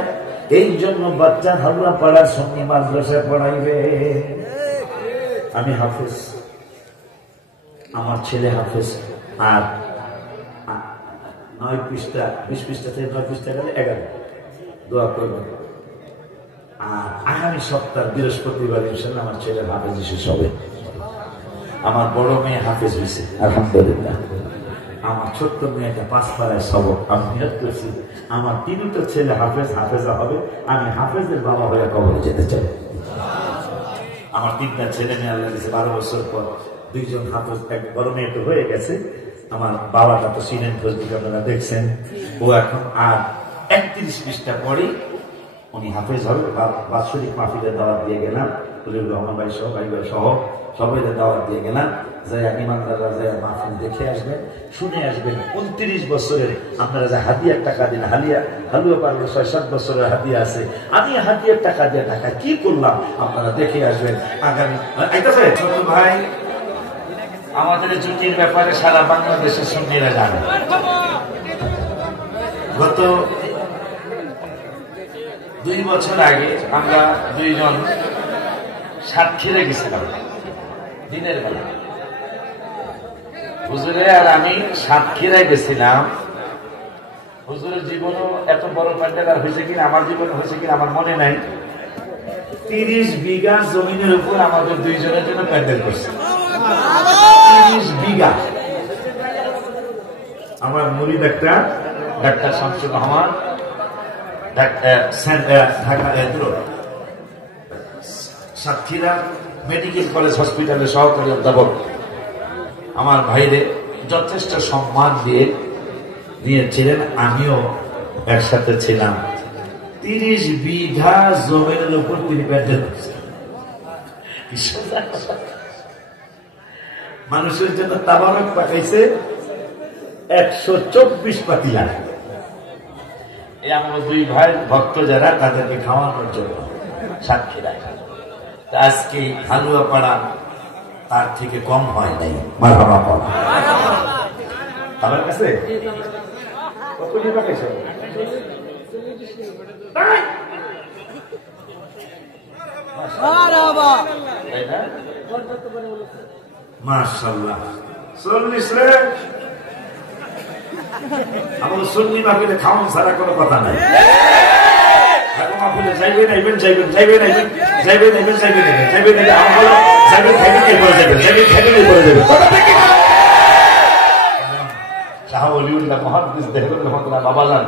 এই জন্য বাচ্চা হালুয়া পাড়ার সঙ্গে মাদ্রাসায় পড়াইবে। আমি হাফেজ, আমার ছেলে হাফেজ, আর 9 পৃষ্ঠা 20 পৃষ্ঠা থেকে 9 পৃষ্ঠা গেলে 11 দোয়া করবেন। আর আগামী সপ্তাহ বৃহস্পতিবার ইনশাআল্লাহ আমার ছেলে হাফেজ শেষ হবে। আমার বড় মেয়ে হাফেজ হয়েছে আলহামদুলিল্লাহ। আমার ছোট্ট মেয়েটা 5 পাড়ায় সবক। আমি নিয়ত করছি আমার 3টা ছেলে হাফেজা হবে, আমি হাফেজের বাবা হয়ে কবরে যেতে চাই। আমার 3টা ছেলে মেয়ে আল্লাহ দিয়েছে, 12 বছর পর 2জন হাফেজ, এক বড় মেয়ে তো হয়ে গেছে। আমার বাবাটা তো সিনেন ফজলিকে আপনারা দেখছেন, ও এখন আর 31 পৃষ্ঠা পরে উনি হাফেজ হবে। বাৎসরিক মাহফিলের দাওয়াত দিয়ে গেলাম, খলিলুর রহমান ভাই সহ ভাই সহ সবাই দাওয়াত দিয়ে গেলাম। যাই ইমানদাররা যাই মাহফিল দেখে আসবেন, শুনে আসবেন। 29 বছরের আপনারা যে হাদিয়ার টাকা দিন, হালুয়া পারলে 6-7 বছরের হাদিয়া আছে। আমি হাদিয়ার টাকা দিয়ে টাকা কি করলাম আপনারা দেখে আসবেন। আগামী ছোট ভাই আমাদের জুটির ব্যাপারে সারা বাংলাদেশের সুন্নিরা জানে। গত 2 বছর আগে আমরা 2 জন সাতক্ষীরে গেছিলাম দিনের বেলা। হুজুরে আর আমি সাতক্ষীরায় গেছিলাম। হুজুরের জীবনও এত বড় প্যান্ডেল আর হয়েছে কিনা, আমার জীবনে হয়েছে কিনা আমার মনে নাই। 30 বিঘা জমিনের উপর আমাদের 2 জনের জন্য প্যান্ডেল করছে। 30 বিঘা। আমার মুরিদ একটা doctor Shamsur Rahman, Satkhira medical college হসপিটালের সহকারী অধ্যাপক, আমার ভাইরে যথেষ্ট সম্মান দিয়ে নিয়েছিলেন। আমিও একসাথে ছিলাম। 30 বিঘা জমিনের উপর তিনি প্যান্ডেল করছেন। মানুষের জন্য তাবারক পাঠাইছে 124 পাতিলা। এই আমার 2 ভাই ভক্ত যারা, তাদেরকে খাওয়ানোর জন্য সাতক্ষীরায়। আজকে হালুয়া পাড়া তার থেকে কম হয় নাই। মারহাবা কম আমার কাছে মাশাআল্লাহ 40 রে। আমাদের সুন্নি মাহফিলে খাওয়ান ছাড়া কোনো কথা নাই। যাইবেন আইবেন, যাইবেন যাইবেন আইবেন, যাইবেন আইবেন, যাইবেন আইবেন, যাইবেন আইবেন। আমার বলো যাইবেন খাইবেন, এরপরে যাবেন, যাইবেন খাইবেন, এরপরে যাবেন। শাহ ওলিউল্লাহ মুহাদ্দিস দেহলুল রহমাতুল্লাহ বাবাজান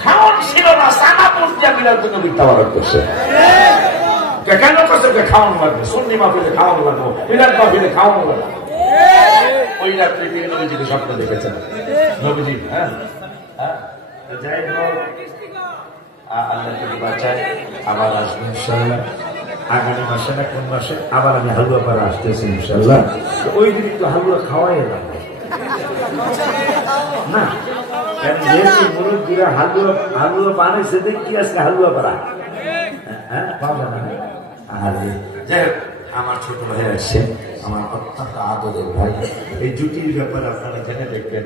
খাওয়ান ছিল না, সানা পূজা বিলার জন্য বিদ্যাবারক করছে। কেন করছে? খাওয়ান লাগবে, সুন্নি মাহফিলে খাওয়ান লাগবে, বিলাত মাহফিলে খাওয়ান লাগবে। ওই রাত্রে তিনি নবীজিকে স্বপ্ন দেখেছেন। নবীজি হ্যাঁ হ্যাঁ যাই হোক, আল্লাহ থেকে বাঁচায়। আবার আসবো ইনশাআল্লাহ আগামী মাসে না কোন মাসে আবার আমি হালুয়া পাড়া আসতেছি ইনশাআল্লাহ। ওই দিন একটু হালুয়া খাওয়াই না, যেহেতু মুরব্বীরা হালুয়া বানাইছে দেখি আজকে হালুয়া পাড়া হ্যাঁ পাওয়া না। আর যাই হোক, আমার ছোট ভাই আসছে, আমার অত্যন্ত আদরের ভাই। এই জুটির ব্যাপারে আপনারা জেনে দেখবেন।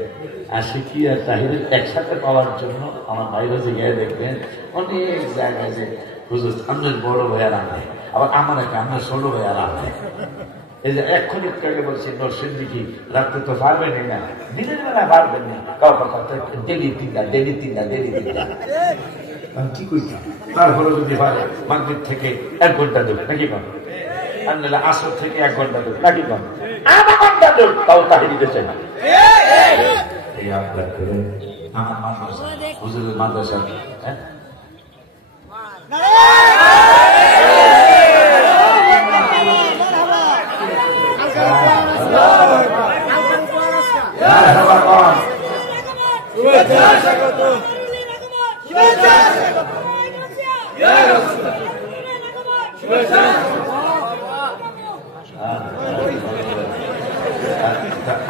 আশিকি আর তাহিরের একসাথে পাওয়ার জন্য আমার ভাইরা যে গিয়ে দেখবেন অনেক জায়গায় যে হুজুর আপনার বড় ভাইয়ার আনে, আবার আমার একটা আপনার ছোট ভাইয়ার আনে। এই যে এক্ষুনি কাকে বলছি নরসিংদী কি রাত্রে তো পারবেন না, দিনের বেলা পারবেন না, কাউ কথা ডেলি 3টা ডেলি 3টা ডেলি 3টা কি কইতাম। তারপরে যদি পারে মাগরিব থেকে 1 ঘন্টা দেবে নাকি কম, আনলে আসর থেকে 1 ঘন্টা দেবে নাকি কম, আধা ঘন্টা দেবে, তাও তাহিরি দিচ্ছে না। এই আপনার করে আমার মাদ্রাসা হুজুরের মাদ্রাসা হ্যাঁ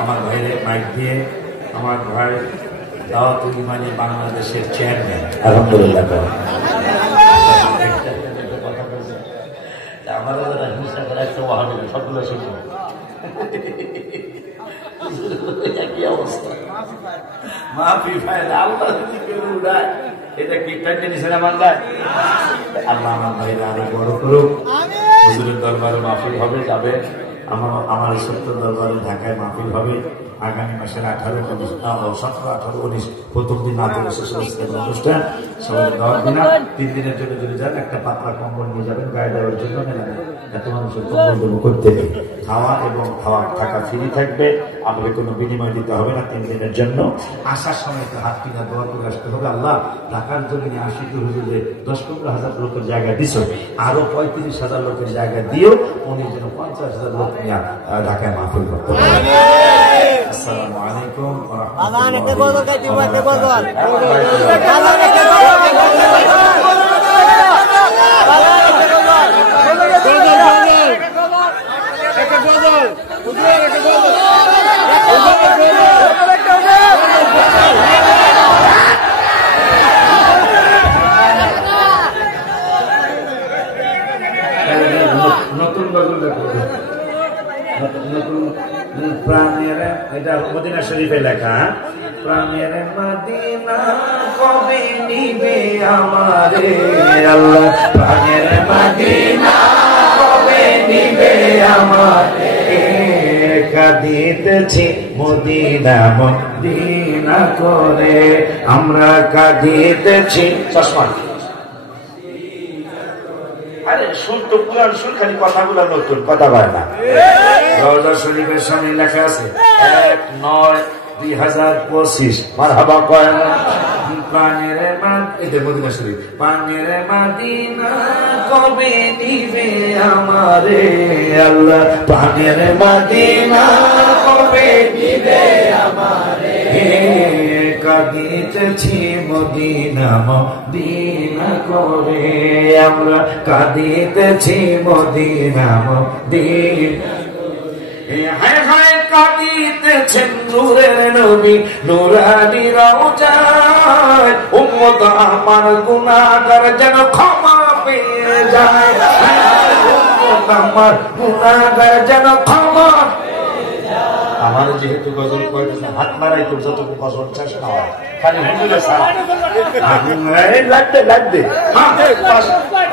আমার ভাইরে মাইক দিয়ে আমার ভাই দাওয়াতুল ইমানে বাংলাদেশের চেয়ারম্যান আলহামদুলিল্লাহ। আমারও যারা হিংসা করে একটা হবে না, সবগুলো শুনছে একই অবস্থা। মাফি ভাই আল্লাহ যদি কেউ উড়ায় এটা কি টাইটে নিছে না বান্দায়? আল্লাহ আমার ভাইরা আরো বড় করুক, হুজুরের দরবারে মাহফিল হবে, যাবে। আমার সত্য দরবারে ঢাকায় মাহফিল হবে আগামী মাসের 18, 17, 18, 19 প্রথম দিন অনুষ্ঠান। সবাই দাওয়াত দিনা 3 দিনের জন্য যদি যান একটা পাতলা কম্বল নিয়ে যাবেন গায়ে দেওয়ার জন্য। এত মানুষের কম্বল দেবো করতে নেই। খাওয়া এবং খাওয়া থাকা ফ্রি থাকবে, আমাকে কোনো বিনিময় দিতে হবে না 3 দিনের জন্য। আসার সময় তো হাত কিনা দোয়া করে আসতে হবে, আল্লাহ ঢাকার জমিনে 80 হুজুরে 10-15 হাজার লোকের জায়গা দিছ, আরো 35,000 লোকের জায়গা দিও, উনি যেন 50,000 লোক নিয়ে ঢাকায় মাহফিল করতে পারে। আসসালামু আলাইকুম ওয়া নতুন প্রাণের, এটা মদিনা শরীফে লেখা, প্রাণের মদিনা কবে নিবে আমারে আল্লাহ, প্রাণের মদিনা কবে নিবে আমারে, কাঁদিতেছি মদিনা মদিনা করে, আমরা কাঁদিতেছি। চশমা আরে সুর তো পুরান সুর, খালি কথাগুলো নতুন, কথা হয় না। রওজা শরীফের সামনে লেখা আছে 1-9-2025 মারহাবা কয় না। প্রাণের মদিনা শরীফ, প্রাণের মদিনা কবে নিবে আমারে আল্লাহ, প্রাণের মদিনা কবে নিবে আমারে, কাঁদিতেছি মদিনা মদিনা করে, আমরা কাঁদিতেছি মদিনা মদিনা। হায় হায় কাঁদিতেছেন নূরের নবী নূরানি রওজায়, উম্মত আমার গুনাহগার যেন ক্ষমা পেয়ে যায়, উম্মত আমার গুনাহগার যেন ক্ষমা। আমার যেহেতু গজল কয়েছে হাত মারাই তো যতটুকু গজল চাষ না হয়, খালি হুজুরে লাগবে লাগবে,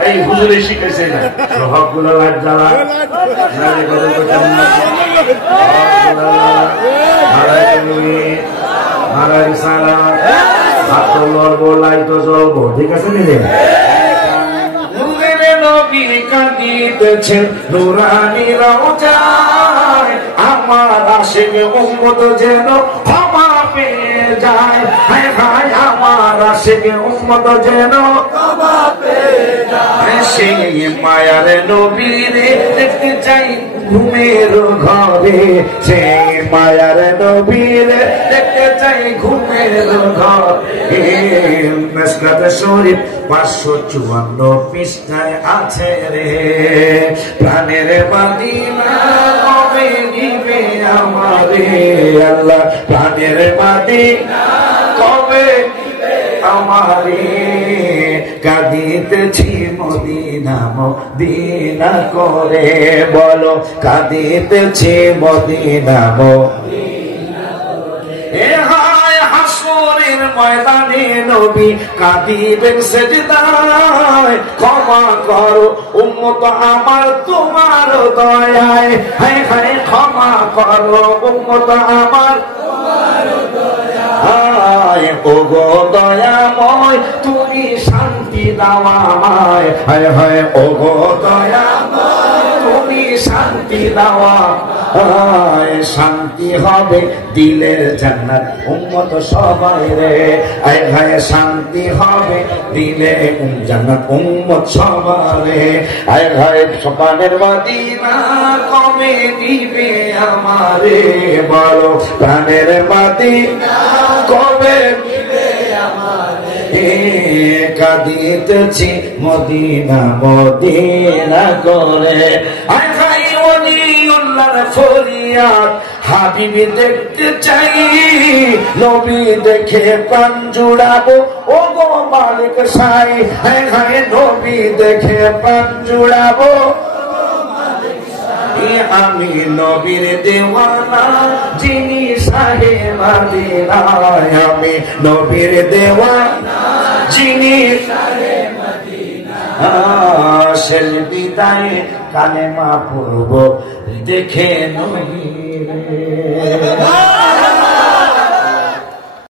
এই হুজুরে শিখেছে না সব গুলো লাগ জ্বালা গজল করতে মারাই সালা হাত তো লড়বো লাই তো চলবো, ঠিক আছে নিলে নবী কাঁদিতেছেন নূরানি রওজায়, আমার আশিক উম্মত যেন ক্ষমা পেয়ে যায়, হায় হায় আমার আশিক উম্মত যেন ক্ষমা পেয়ে যায়, সেই মায়ার নবীরে দেখতে চাই ঘুমের ঘরে, সেই মায়ার নবীরে দেখতে চাই ঘুমের ঘরে। মিশকাত শরীফ 554 পৃষ্ঠায় আছে রে, প্রাণের মদিনা কবে নিবে আমারে আল্লাহ, প্রাণের মদিনা কবে নিবে আমারে, কাঁদিতেছি মদিনা মদিনা করে, বলো কাঁদিতেছি মদিনা মদিনা করে। হায় হাসরের ময়দানে নবী কাঁদিবেন সেজদায়, ক্ষমা করো উম্মত আমার তোমার দয়ায়, হায় হায় ক্ষমা করো উম্মত আমার তোমার দয়ায়, ওগো দয়াময় তুমি শান্তি দাও আমায়, হায় হায় ওগো দয়াময় তুমি শান্তি দাও আমায়, শান্তি হবে দিলের জান্নাত উম্মত সবাই রে, হায় হায় শান্তি হবে দিলে জান্নাত উম্মত সবাই রে, হায় হায় প্রাণের মদিনা কবে দিবে আমারে, বলো প্রাণের মদিনা কবে দিবে আমারে, কাঁদিতেছি মদিনা মদিনা করে, হায় হায় ওলিউল্লাহর ফরিয়াদ হাবিবি দেখতে চাই, নবী দেখে প্রাণ জুড়াবো ও গো মালিক সাই, হায় হায় নবী দেখে প্রাণ জুড়াবো, আমি নবীর দেওয়ানা যিনি শাহে মদিনা, আমি নবীর দেওয়ানা যিনি শেষ বিদায়ে কালেমা পড়ব দেখে নবী